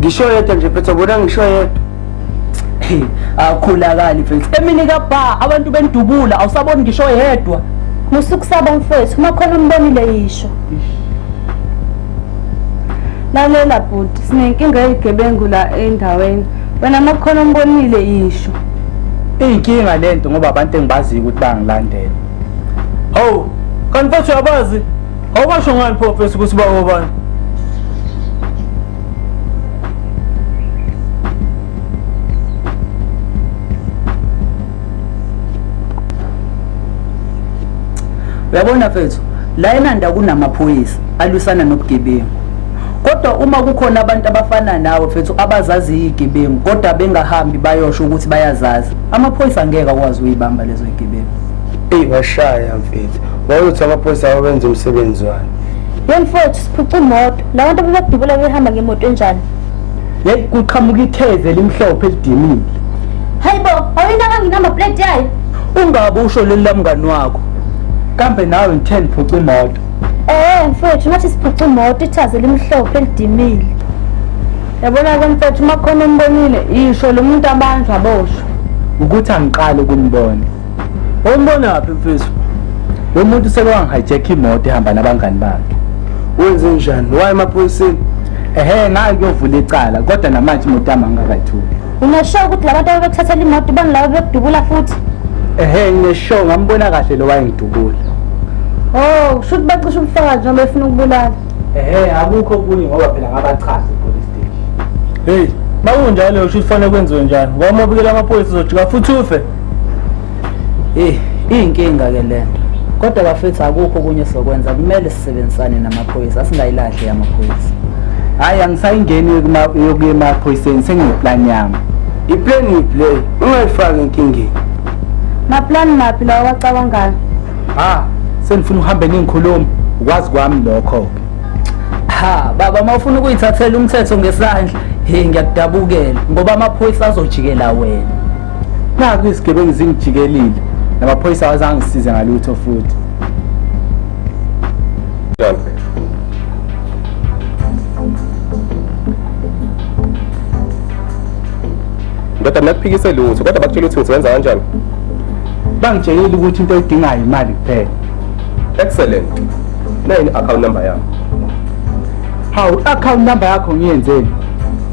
Ngisho yedwa nje mfethu bona ngisho yedwa. Akhulakali mfethu. Emini kapha abantu bendubula awusaboni ngisho yedwa. Musukusaba mfethu, uma khona umbonile yisho. Lalela bhuti, sinenkinga yezigebengu la endaweni. Wena makhona umbonile yisho. Inkinga lento ngoba abantu engibaziyo ukuthi bangilandela. Hawu, kanti mfethu uyabazi? Awubasho ngani pho mfethu ukuthi ba obani? Uyabona mfethu, la eNanda kunamaphoyisa alwisana nobugebengu. Kodwa uma kukhona abantu abafana nawe mfethu abazazi izigebengu kodwa bengahambi bayosho ukuthi bayazazi, amaphoyisa angeke akwazi uyibamba lezo zigebengu. Washaya mfethu. Wawuthi amaphoyisa abenza umsebenzi wani? Mfethu siphuca imoto. La bantu abadubula behamba ngemoto enjani? Kuqhamuka itheze limhlophe elidimile. Hayibo, awuyinaka nginamba plate yayo. Ungabe usho leli lamngani wakho. Kambe nawe ngitheni phuca imoto. Mfethu nathi siphuca imoto ithaze limhlophe elidimile. Yabona ke mfethu makhona umbonile isho lo muntu abanjwa boshwa. Ukuthi angiqale ukumbona. Umbona phi mfethu? Lo muntu sekwanghijack imoto ehamba nabangani bakhe. Wenze njani? Waye emaphoyiseni? Ngake kuyovula icala kodwa namanje imoto yami angakayithuli. Unasho ukuthi labantu ababethathela imoto banilabo bekudubula futhi? Ngisho ngambona kahle lo wayengidubula. Should bacisha ubufakazi noma befuna ukubulala? Akukho kunye ngoba phela ngabachaza police station. Hey, makunjalo usho ufanele kwenziwe njani? Ngoba mabikela amaphoyisa uzojika futhi ufe. Inkinga ke lento. Kodwa bafethu akukho kunye sokwenza, kumele sisebenzisane namaphoyisa, asingayilahli amaphoyisa. Hayi angisayingeni yokuya emaphoyiseni, sengiyiplan yami. Iplan iplay, ungayifaki inkingeni. Maplan maphi lawa wacabangayo? Senifuna uhambe ningikhuluma, ukwazi kwami lokho. Baba mawufuna ukuyithathela umthetho ngesandla, ngiyakudabukela ngoba amaphoyisa azojikela wena. Naku izigebengu zingijikelile. Namaphoyisa awazangisize ngalutho futhi. done. Ndoda nakuphikise lutho kodwa bakutshela ukuthi ngisebenza kanjani. Bangitshelile ukuthi into oyidingayo imali kuphela. Excellent. Nayini account number yami? Hawu, account number yakho ngiyenzeni?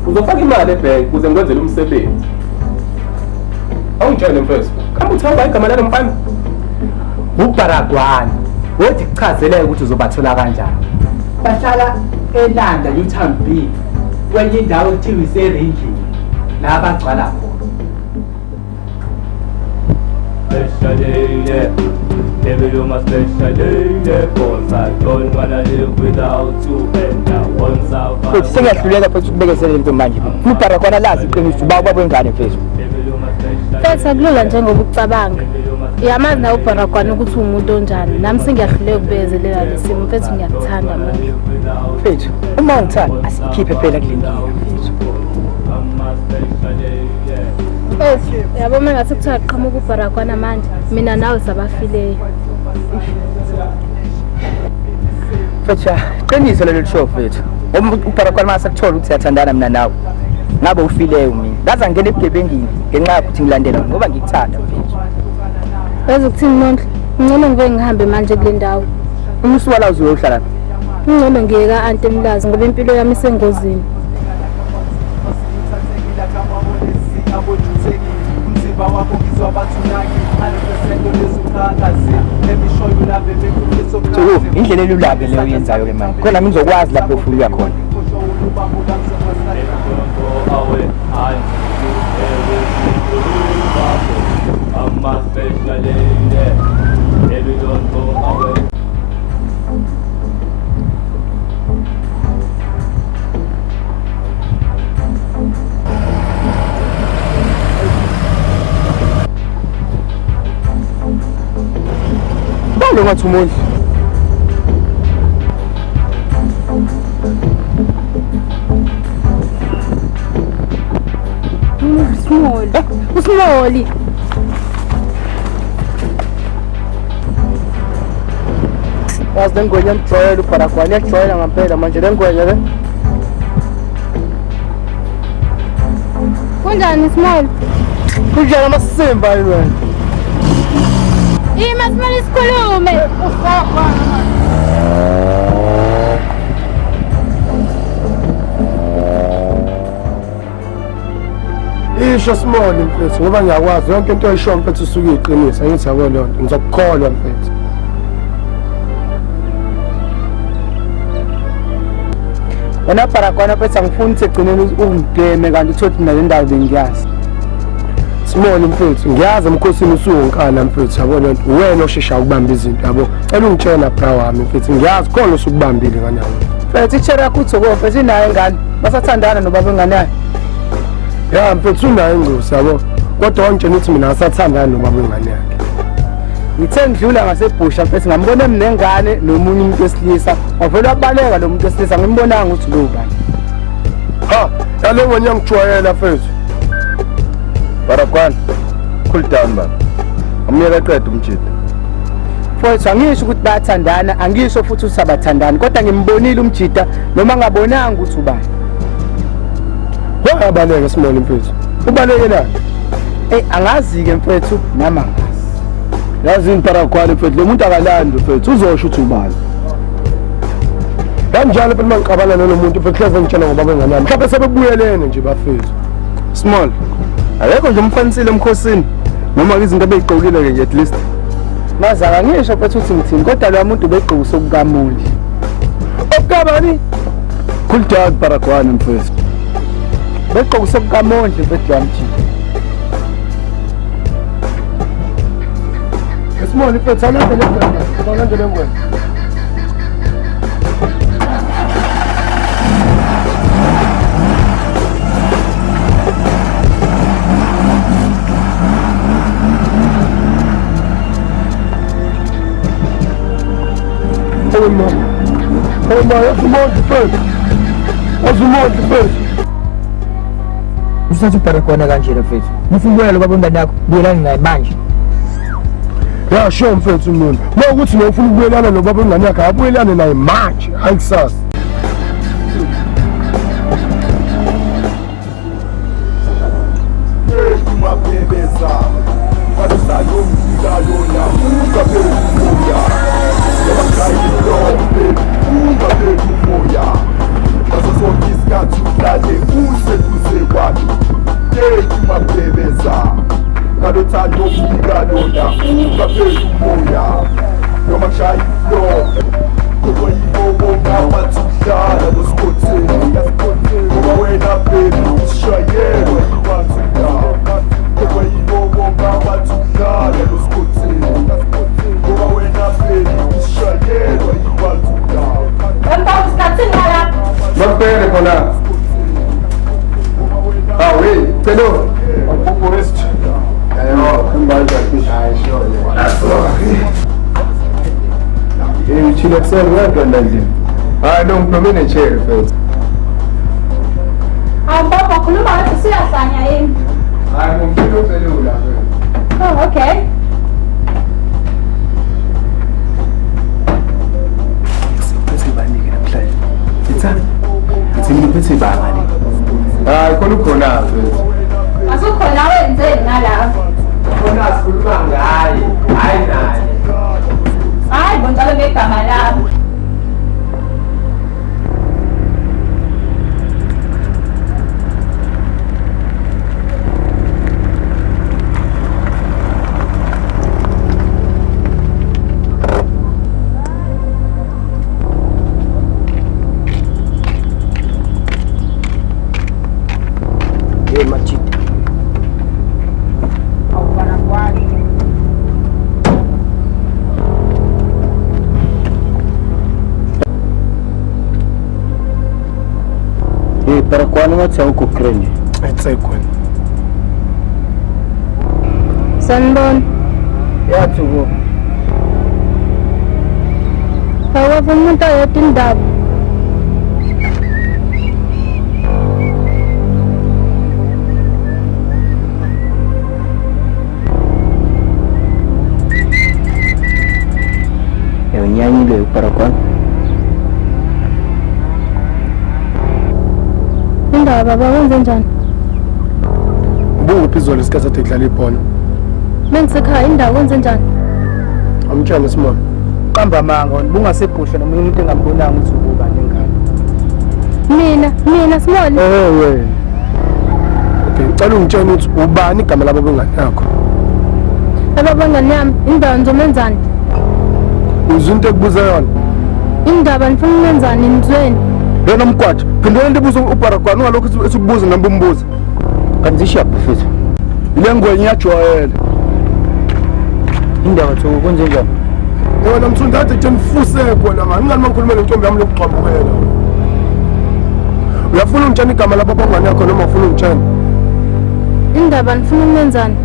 Uzofaka imali ebank ukuze ngikwenzele umsebenzi. Awungitshele mfethu. Kambe uthamba igama lalo mfana? uBaragwana wothi kuchazeleke ukuthi uzobathola kanjani. Bahlala eLanda Newtown B kwenye indawo ekuthiwa iseRingini la abagcwala khona. Special day, yeah. Baby, you're my special day, yeah. 'Cause I don't wanna live without you. And once I've Futhi sengiyahluleka futhi ukubekezela into manje. uBaragwana lazi iqiniso baba wengane mfethu. Fethu akulula njengoba ucabanga. Uyamazi na uBaragwana ukuthi umuntu onjani. Nami sengiyahluleka ukubekezelela lesimo mfethu ngiyakuthanda manje. Mfethu, uma ungithanda asikhiphe phela kule nkinga mfethu. Fethu, yabo mina ngathi kuthiwa qhamuka uBaragwana manje. Mina nawe sabafileyo. Mfethu, qiniso lelo show mfethu. uBaragwana mase kuthola ukuthi siyathandana mina nawe. Ngabe ufileyo mina. Ngaze ngene ebugebengini ngenxa yokuthi ngilandela ngoba ngikuthanda mfethu. Yazi ukuthini Nondla? Ngcono ngibe ngihambe manje kule ndawo. Umsuwala uzohlala. Ngcono ngiye ka-Aunt Mlazi ngoba impilo yami isengozini. Indlela elulabe leyo yenzayo ke manje. Khona mina ngizokwazi lapho ufuna uya khona. I'm my special lady. Baby, don't go away. Balo ngathi umuntu. Usimoli. Yazi lengwenya ngijwayele uBaragwana yajwayela ngempela manje lengwenya le. Kunjani Small? Kunjani amasimba wena? Ima Small isikhulume. Isho Small mfethu ngoba ngiyakwazi yonke into oyisho mfethu usuke iqinisa ngithi yabo lo nto ngizokukholwa mfethu. Wena Baragwana mfethu angifuni ukuthi egcineni ungigeme kanti uthi mina le ndawo bengiyazi. Small mfethu ngiyazi emkhosini usuwonkana mfethu yabo lo nto wena oshesha ukubamba izinto yabo. Cela ungitshela bra wami mfethu ngiyazi khona usukubambile ngane yami. Mfethu ichera yakho uthoko mfethu inayo ingane. Basathandana nobaba wengane yakhe. Ya mfethu unayo ingozi yabo. Kodwa wangitshela ukuthi mina ngisathandana nobaba wengane yakhe. Ngithe ngidlula ngasebhusha mfethu ngambona emnengane nomunye umuntu wesilisa. Wavela wabaleka lo muntu wesilisa ngimbonanga ukuthi lo bani. Ha, yale ngwenya ngijwayela mfethu. Baragwana, cool down baba. Amyeka qeda umjida. Mfethu angisho ukuthi bayathandana, angisho futhi ukuthi abathandani, kodwa ngimbonile umjida noma ngabonanga ukuthi ubani. Wayabaleka Small mfethu. Ubaleke la. Angazi ke mfethu nama ngazi. Yazi uBaragwana mfethu lo muntu akalandi mfethu uzosho ukuthi ubani. Kanjalo phela mangiqabana nalo muntu mfethu hleze ngitshela ngobaba wengane yami. Mhlawumbe sebebuyelene nje bafethu. Small. Ayekho nje umfanisile emkhosini noma izinto abeyiqokile ke at least. Mazaka ngisho mfethu ukuthi ngithini kodwa lo muntu begqoso kukaMondi. Okabani? Cool down Baragwana mfethu. Begqoso kukaMondi mfethu yamjida. Small mfethu alende lengwenya. Alende lengwenya. Oh my, that's Monty first. That's Monty first. Usathi uBaragwana kanje mfethu. Ngifuna lo baba wengane yakho, buyelani naye manje. Ya sure mfethu mina. Mawukuthi nofuna ukubuyelana nobaba wengane yakhe abuyelane naye manje, ayikusasa. Mapebeza Wadusalo mkidalona Ungaperu moya Yabakayilope Ungaperu moya Nazosokiskatu Lale uze wami Yeku mapebeza Kadotalo mkidalona Ungaperu moya Yabakayilope Kwa hivo wonga matudala Doskote Kwa wena peru Shayero Iwatuda Kwa hivo wonga matudala Doskote Kwa wena peru Shayero Iwatuda Mapere kona. Ah oui, hello. Forest. Chile kusema ngapi ndani? Ndo mpromene chair first. Baba khuluma ngathi siyahlanya yini? Ngumfilo selula. Oh, okay. Sibanike namhlanje. Ithi ngiphethe bangani. Khona ukhona first. Asukhona wenzeni ngalapha? Khona sikhuluma ngaye, hayi naye. Hayi bonjalo ngegama lami. Pero kwani wathi awukukrenye? Etsekweni. Sanibona. Yathi ku. Awava umuntu oyedwa indaba. Unyanyile para kwani? Indaba bakwenze njani? Ubunguphi izolo isikhathi sathi kudlala ibhola? Mengisekhaya indaba kwenze njani? Amtshana Simon. Qamba manga bungasebhusha noma umuntu engambonanga ukuthi ukuba nengane. Mina Simon. Wena. Okay, ngicela ungitshene ukuthi ubani igama labo bengane yakho? Ababangani yami indaba ngizomenzani? Uzwe into ekubuza yona. Indaba nifuna umenzani nizweni? Yena mkwatha, phindela into ibuzo uBarakwana ngalokho esikubuza nami umbuzo. Kanti siyaphi mfethu? Ile ngwenye yajwayele. Indaba tho kwenze njani? Wena mthundathe nje nifuse khona manje ngani mangikhuluma nentombi yami lokuxabukela. Uyafuna ungitshena igama lapha bangane yakho noma ufuna ungitshena? Indaba nifuna umenzani?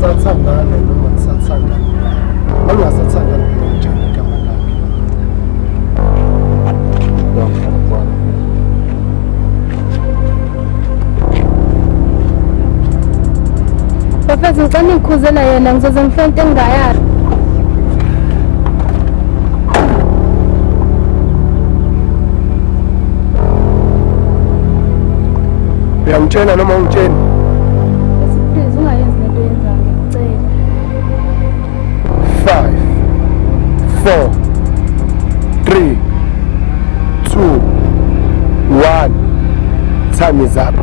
Sathandana noma sathandana. Angasathandana ngitshena igama lakhe. Bafethu ngicela ngikhuzela yena ngizoze ngifike into engingayazi. Uyamtshena noma ungitsheni? Please ungayenzi lento yenzayo ngicela. 5 4 3 2 1 Time is up.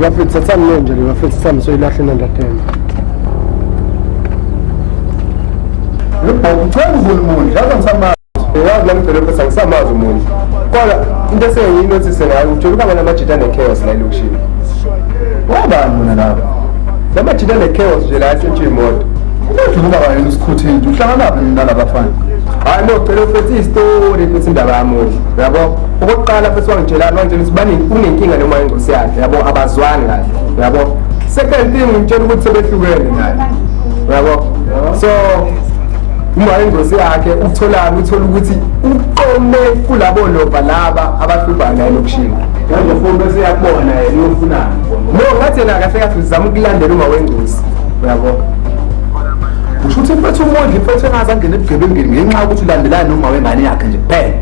Bafethu sathani nje bafethu sami soyilahle nandathemba. Ucela uvule umuntu, yazi ngisamazi. Yazi la mfelo mfethu angisamazi umuntu. Kodwa into esengiyinothise ngayo uthola ukaba namajita ne-chaos la elokishini. Wabani mina lapha? Namajita ne-chaos nje la atshintshwe imoto. Kodwa kuba yena usikhuthini, uhlangana naphi nalabafana? Hayi no, cela futhi istory futhi indaba yamuhle. Yabo? Okokuqala futhi wangitshelana wangitshela ukuthi bani unenkinga noma ingosi yakhe, yabo abazwani kahle. Yabo? Second thing ngitshela ukuthi sebehlukene naye. Yabo? So uma ingosi yakhe utholani uthola ukuthi uqome kulabo lova laba abahluphayo naye lokushini. Manje mfowethu bese yakubona yena uyofunani. No, ngathi yena kahle kahle uzama ukulandela uma wengosi. Yabo? Usho ukuthi mfethu umondli mfethu engazangena ebugebengeni ngenxa yokuthi ulandelane noma wengane yakhe nje kuphela.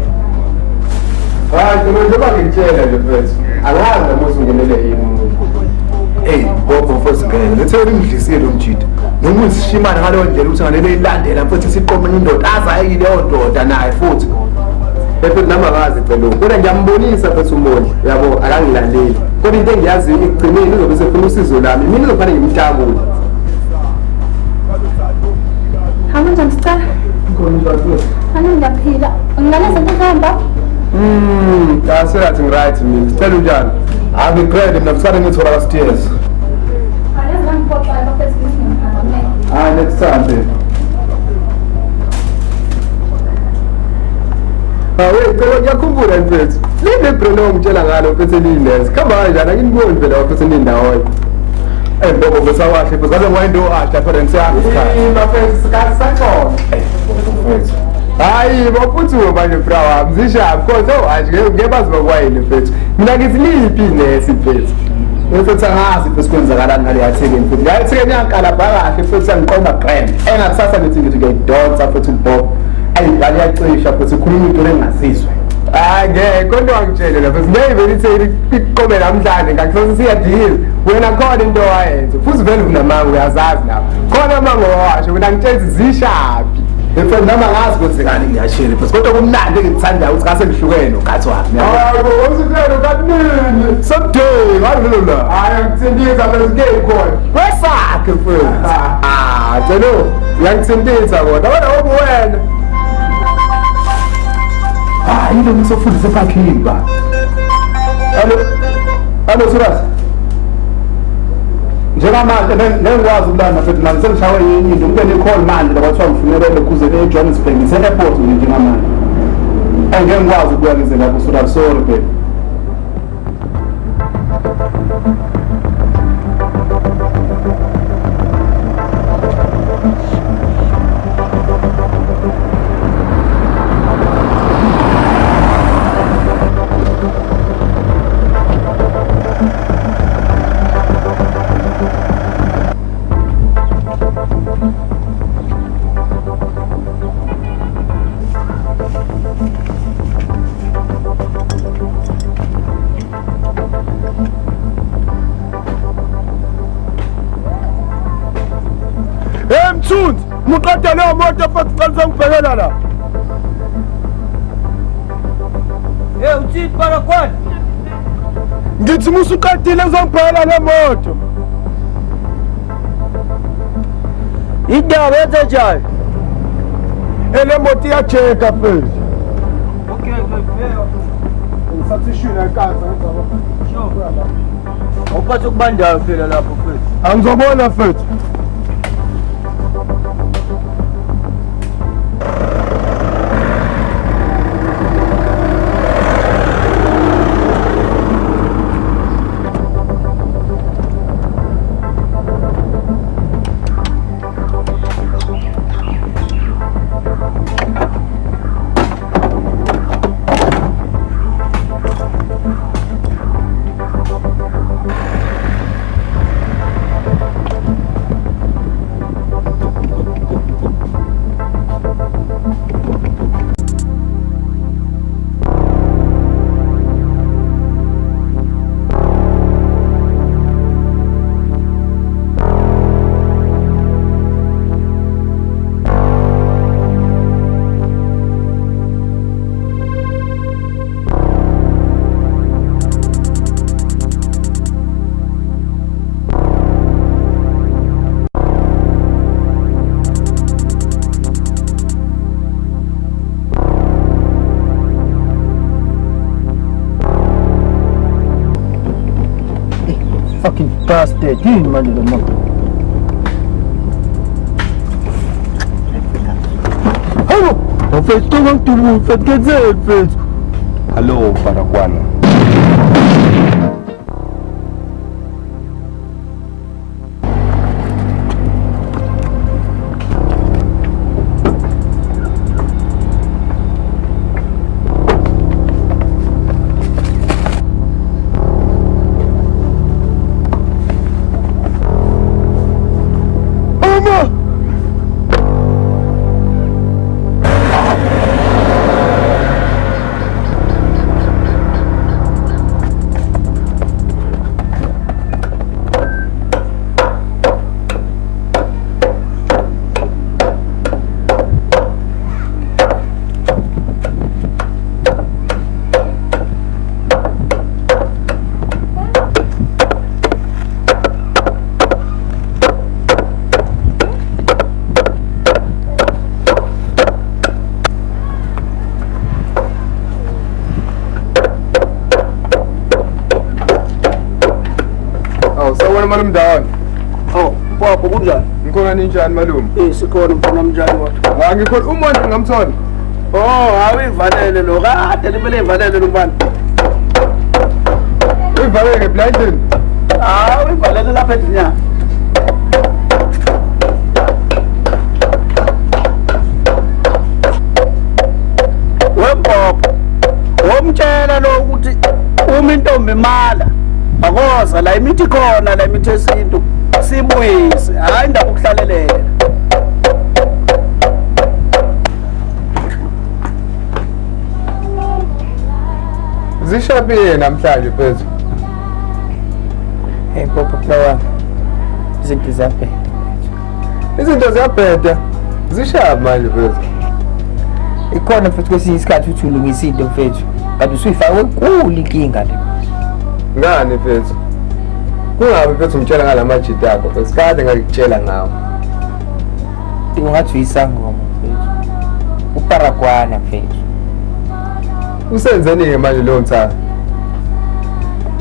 Hayi, njengoba ngitshela nje mfethu, angazi noma usungenele yini umuntu. Hey, bobo mfethu ngeke lethele imidlisile lo mjida. Noma usishimana ngaleyo ndlela ukuthi ngalele ilandela mfethu siqomene indoda azayi leyo ndoda naye futhi. Futhi nama ngazi phela. Kodwa ngiyambonisa futhi umondli, yabo akangilaleli. Kodwa into engiyaziyo ekugcineni uzobe sefuna usizo lami. Mina uzofanele ngimtakule. Hamba msicala. Ani ngiyaphila. Ngingane zinto zihamba? Asirathi ngiright mina. Sicela unjani? Abi grade mina kusale ngithola ka stairs. Hayi next time. Hayi, cela ngiyakhumbula mfethu. Lime breno ongitshela ngalo mfethu elinesi. Khamba kanjani angiboni phela wafethu nindawo. Bobo besawahle bezabe ngwayendo asha parents yakhe isikhathi. Mafethu sikasakho. Mfethu. Hayi baphuthi manje brawa mzisha kodwa aje ngebazi bakwayini mfethu. Mina ngithi liphi nesi mfethu. Mfethu angazi bese kwenzakalani ngale yatheke mfethu. Yatheke nyakala bakahle mfethu sangiqonda grand. Engakusasa nithi ngithi ngiyidonsa mfethu Bob. Ayingane yacisha mfethu khuluma into engazizwe. Hayi ngeke kodwa wangitshela lapha ngeke vele iqome namhlanje ngakusasa siyadili wena khona into wayenza futhi vele unamanga uyazazi lapha khona manga washo mina ngitshela zishaphi mfethu noma ngazi kwenzekani ngiyashela mfethu kodwa kumnandi engithandayo ukuthi ngase ngihlukene nogathi wami hayi wosihlelo kanini someday ngalelo la hayi ngitsindisa phela ngeke khona kwesakhe mfethu Jelo uyangitsindisa kodwa wena hayi lo muntu ofundisa eparkini ba Allo Suras njengamanje ngengikwazi ukulanda mfethu manje sengishawe yini into ngike ne-call manje lakwathiwa ngifunelele kuze e-Johannesburg ngise-airport nje njengamanje engeke ngikwazi ukuya ngize lapho Suras sorry babe Mthunzi muqede leyo moto futhi qalisa ngibhekela la uthini para kwani? Ngithi musuqedile uzongibhekela le moto Indaba yenze njani? ele moto iyajeka phela Okay, ngiyabheka. ngisathi shina enkatha ngizaba Awuphathe ukubandayo phela lapho mfethu. angizobona mfethu fucking bastard yini manje lo mama hayo mfethu ngangidulu mfethu kenzeni mfethu hello Barakwana malume Mdawani. Oh, papa kunjani? Ngikhona ninjani malume? Sikhona mfana mnjani wona? Ngikhona umuntu ngamthola. Awivalele lo kade limele ivalele lo mbani. Uyivalele ngeblindini? Uyivalele lapha endlini. Wempopo. Womtshela lo ukuthi uma intombi imala akoza la imithi khona la imithi yesintu sibuyise hayi indaba ukuhlalelela. Zishaphe namhlanje mfethu. Hey Popo Flower. Izinto ziyabheda. Izinto ziyabheda. Zishaphe manje mfethu. Ikhona mfethu kwesinye isikhathi uthi ulungisa into mfethu. Kanti usuyifake enkulu inkinga le. Ngani mfethu? Kungabe mfethu ngitshela ngalamajita yakho mfethu. Kade ngakutshela ngawo. Ungathi uyisangoma mfethu. Uparagwana mfethu. Usenzeni ke manje lo mthana?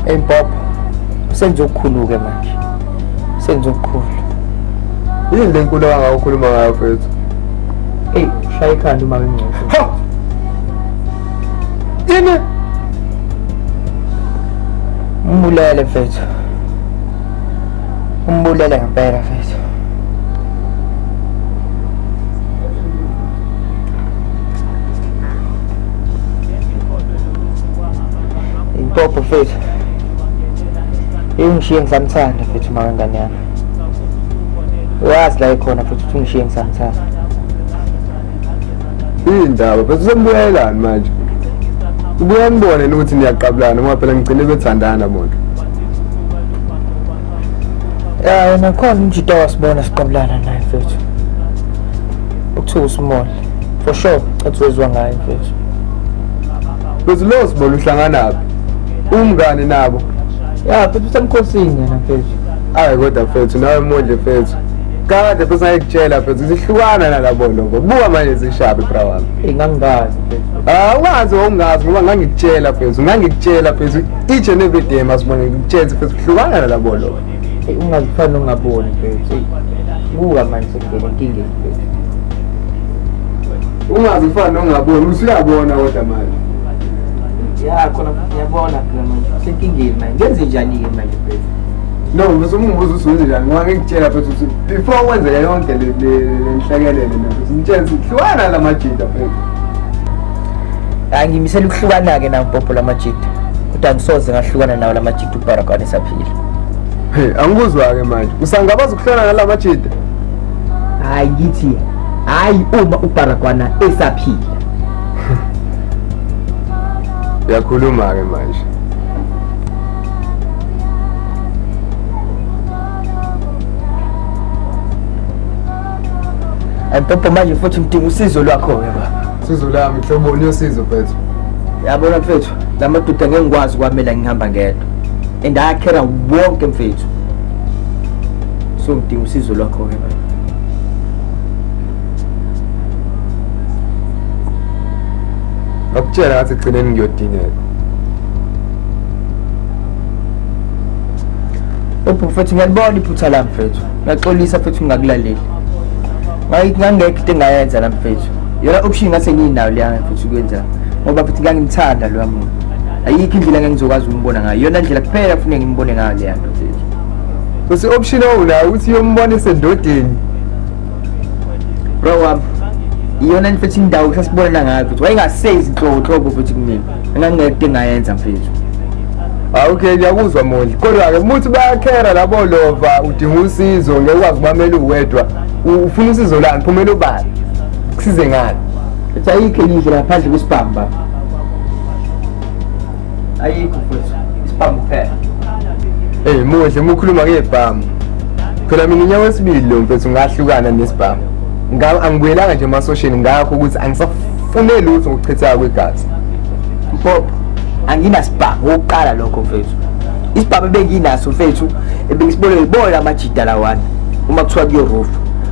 Hey Bob, usenze ukukhuluke manje. Senze ukukhulu. Yini lenkulu wangakhuluma ngayo mfethu? Hey, shaya ikhanda uma ngingcono. Ha! Yini? Umbulele mfethu. Umbulele ngempela mfethu. Popo mfethu. Ingishiye ngisamthanda mfethu mangane yami. Uyazi la ikhona futhi uthi ungishiye ngisamthanda. Indaba mfethu sembuyelani manje? Ubuya ngibone ukuthi niyaqabulana ngoba phela ngicine bethandana bona. Ya yena khona umjito wasibona siqabulana naye mfethu. Ukuthiwa uSmall. For sure, athi wezwa ngaye mfethu. Bese lo sibona uhlanganaphi? Umngane nabo. Ya mfethu usemkhosini yena mfethu. Hayi kodwa mfethu nawe mondle mfethu. Kade bese ngikutshela mfethu sihlukana nalabo longo. Buka manje zishabe bra wami. Ngangazi mfethu. Ungazi ungazi ngoba ngangikutshela mfethu. Ngangikutshela mfethu each and every day masibone ngikutshela mfethu sihlukana nalabo longo. Ungazifana ungaboni mfethu. Buka manje sengene inkinga mfethu. Ungazifana ungaboni usuyabona kodwa manje. Ya khona ngiyabona phela manje senkingeni manje ngenze njani ke manje mfethu no ngizombuza usuze njani ngoba ngikutshela mfethu before wenze yonke le nhlekelele mfethu ngitshela sihlukana lamajita mfethu angimisela ukuhlukana ke na Popo lamajita kodwa angisoze ngahlukana nawo lamajita uBarakwana esaphila angikuzwa ke manje usangabaza ukuhlukana nalamajita hayi ngithi hayi uma uBarakwana esaphila yakhuluma ke manje Popo manje futhi ngidinga usizo lwakho ke baba usizo lami mhloboni yosizo mfethu yabona mfethu lamadoda ngeke ngikwazi kwamela ngihamba ngedwa and ayakhera wonke mfethu so ngidinga usizo lwakho ke baba ngakutshela ngathi egcineni ngiyodingeka Mfethu ngiyalibona iphutha la mfethu. Ngiyaxolisa mfethu ngakulaleli. Ngangekho into engayenza la mfethu. Yona option ngase ngiyinayo leya mfethu kwenza. Ngoba futhi ngangimthanda lo muntu. Ayikho indlela engizokwazi ukumbona ngayo. Yona ndlela kuphela kufanele ngimbone ngayo leya nto mfethu. Bese option onayo ukuthi uyombona esendodeni. Bro wami. Iyona mfethu indawo sasibona ngayo mfethu. Wayengasizi inhlobo mfethu kumina. Ngangekho into engayenza mfethu. Okay ngiyakuzwa Mondli kodwa ke umuthi bayakhera labo lova udinga usizo ngeke ukwazi ubamela uwedwa ufuna usizo lani phumela ubani kusize ngani ethi ayikho indlela ngaphandle kwesibhamba ayikho futhi isibhamba kuphela Mondli umukhuluma ngebhamu phela mina inyawo esibili lo mfethu ngahlukana nesibhamu angibuyelanga nje emasosheni ngakho ukuthi angisafune lutho ngokuchitha kwegazi Bob anginasibhanga oqala lokho mfethu isibhaba benginaso mfethu ebengisibonele ibona amajida lawana uma kuthiwa kuyorufu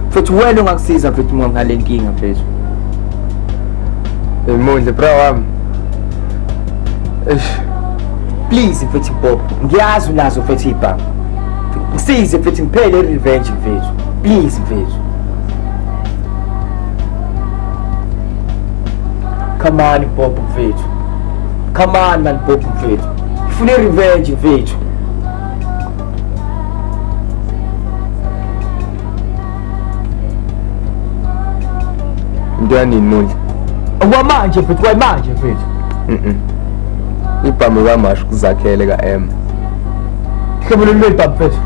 mfethu wena ungakisiza mfethu ngale nkinga mfethu Mondli bra wami please mfethu Bob ngiyazi unazo mfethu ibhanga ngisize mfethu ngiphele revenge mfethu please mfethu come on Bob mfethu come on man Bob mfethu ufune revenge mfethu Ndiyani Mondli okwamanje mfethu kwamanje mfethu ibhamu kaMashu kuzakhele ka hlobo lwebhamu mfethu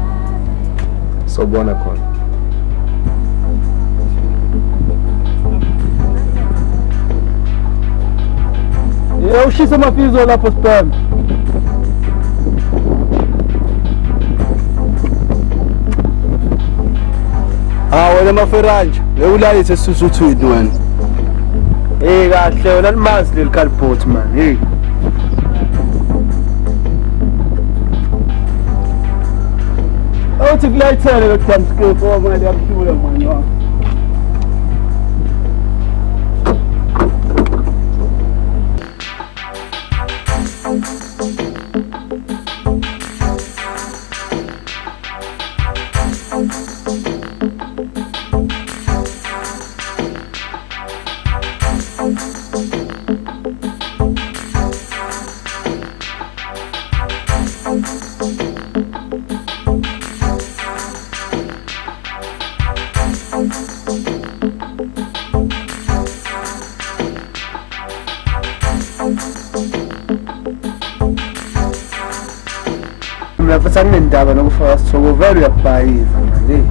sobona khona ushisa amafizo lapho spam wena maferanje ngeulayithe sisuthwini wena kahle wena limazi leli calport man awuthi kulayithele lo damscape wamali yakuhlula manje wami mina futhi anginendaba nokufaka Sithoko vele uyabhayiza manje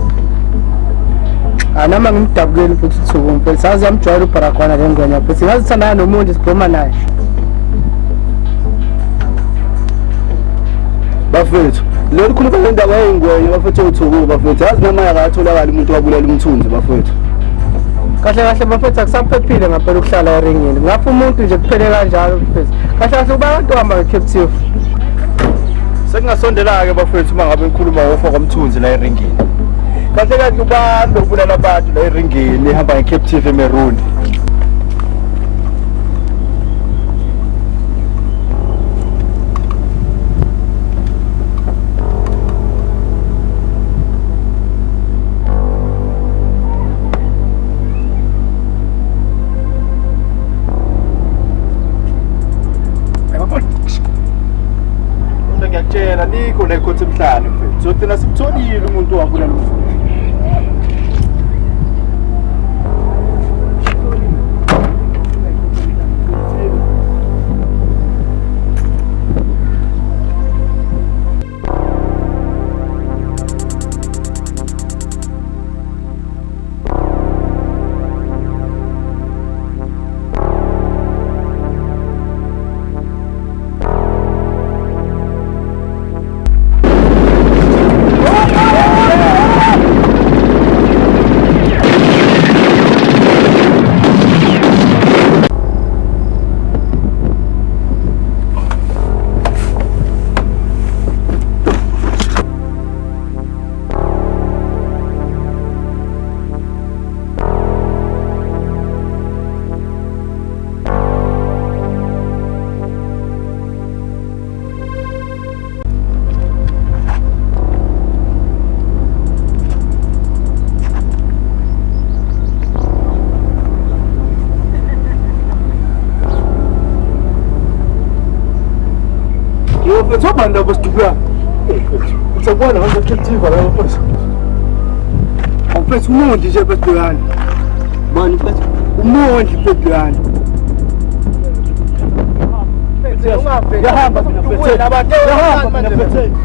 anama ngimdabukeli futhi Sithoko mfethu sazi yamjwayela uBarakwana le ngwenya futhi ngazithandana nomuntu siphuma naye bafethu lolu khuluma ngendaba yengwenye bafethu uThoko bafethu yazi noma yakatholakala umuntu wabulela umthunzi bafethu kahle kahle bafethu akusaphephile ngaphela ukuhlala eringini ngapha umuntu nje kuphele kanjalo mfethu kahle kahle kuba abantu hamba ngeCaptive sekungasondela-ke bafethu uma ngabe ngikhuluma ngofa kwamthunzi la eringini kahle kahle ubani lokubulala abantu la eringini ehamba ngeCaptive eMeroon ngiyakutshela nikho la ekhotha emhlane mfethu sothina simtholile umuntu owabulala umfundi mfethu wabani labo sidubulana utsabona ngase creative la mfethu mfethu umondi nje bedulana mani mfethu umondi bedulana yahamba mina mfethu yahamba mina mfethu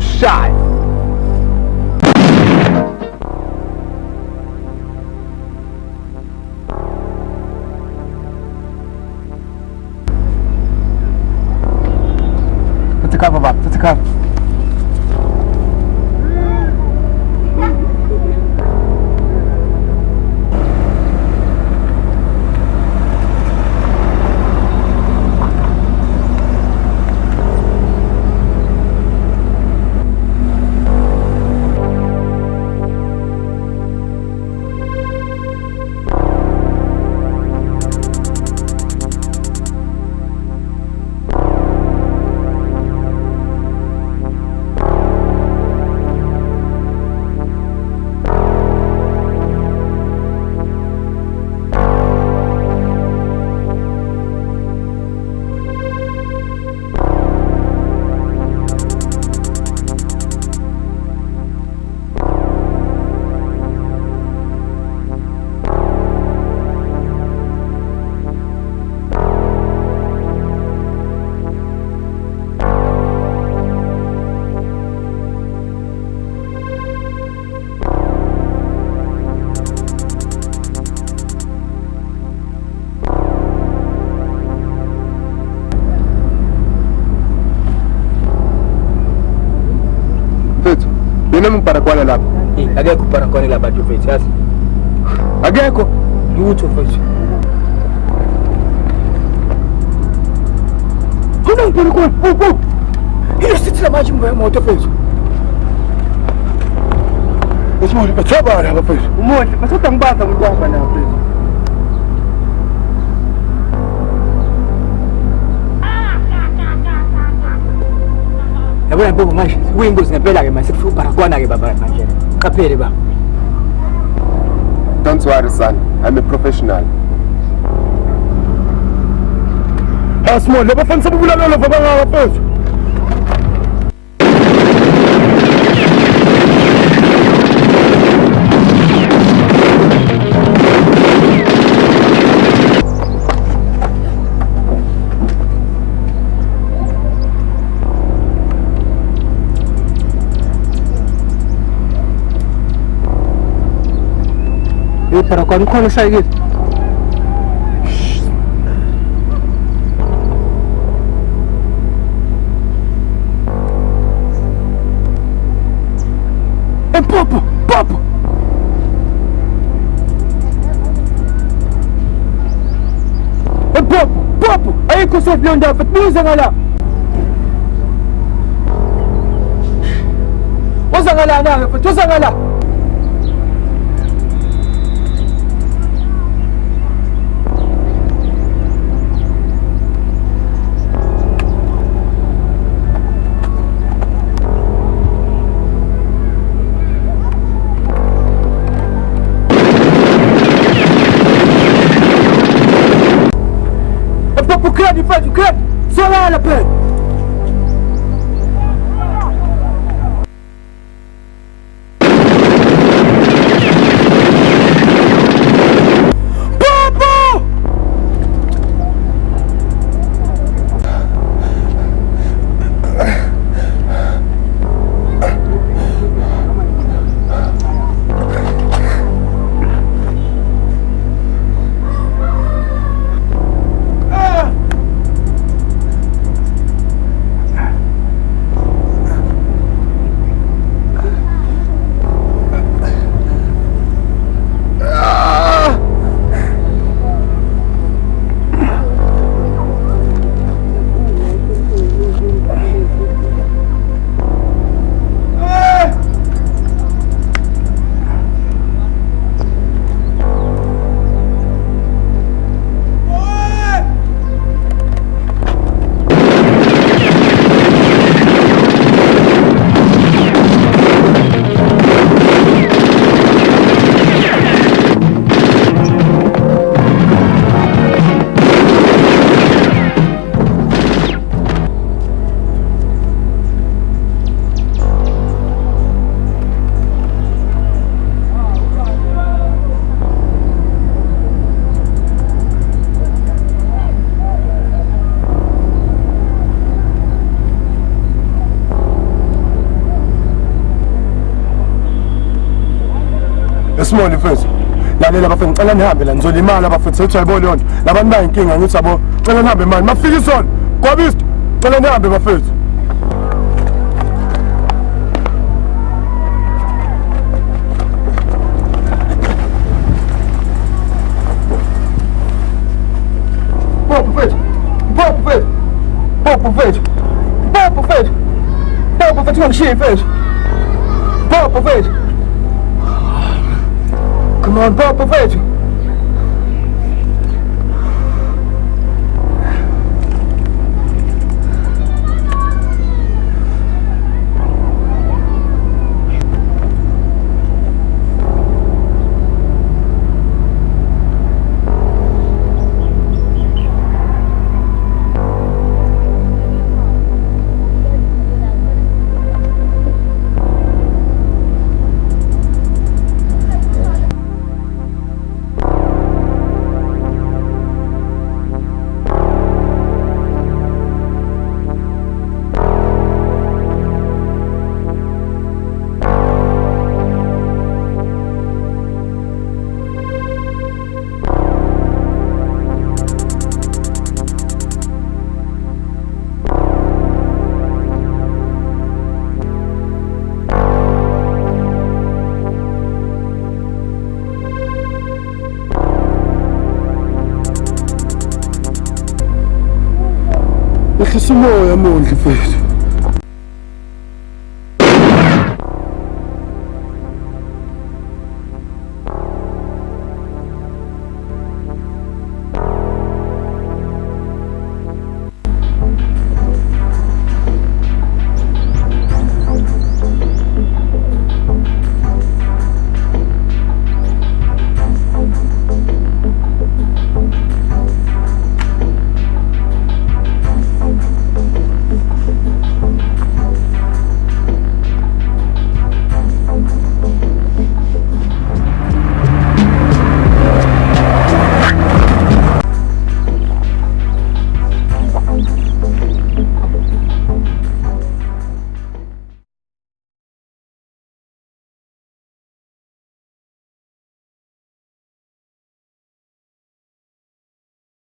Shot. Put the cover back, put the cover. Yena mparakwala lapha. Akekho uparakwala lapha mfethu yazi. Akekho lutho mfethu. Kuna mparakwala. Ile sithina manje moto mfethu. Usimuli bathaba lapha mfethu. Umondi bathatha ngibaza ngibamba na mfethu. Yabona mbobo manje kuyingozi ngempela ke manje sekufika uparakwala ke baba manje. Qaphele baba. Don't worry son, I'm a professional. Asmo, laba fana sabubulala lava bangaka mfethu. Para quando quando sair é popo popo é popo popo aí que você viu onde é usa ngala usa ngala na usa ngala faz o quê? Só lá na pé. esimoli mfethu lalela bafethu ngicela nihambe la nizolimala bafethu sethi ayibona leyo nto labantu bayinkinga ngithi yabo cela nihambe manje mafika isona kwabisito cela nihambe bafethu Popo feito, shit, fish. Popo feito. Come on, Popo feito. Ehlisa umoya mondli mfethu.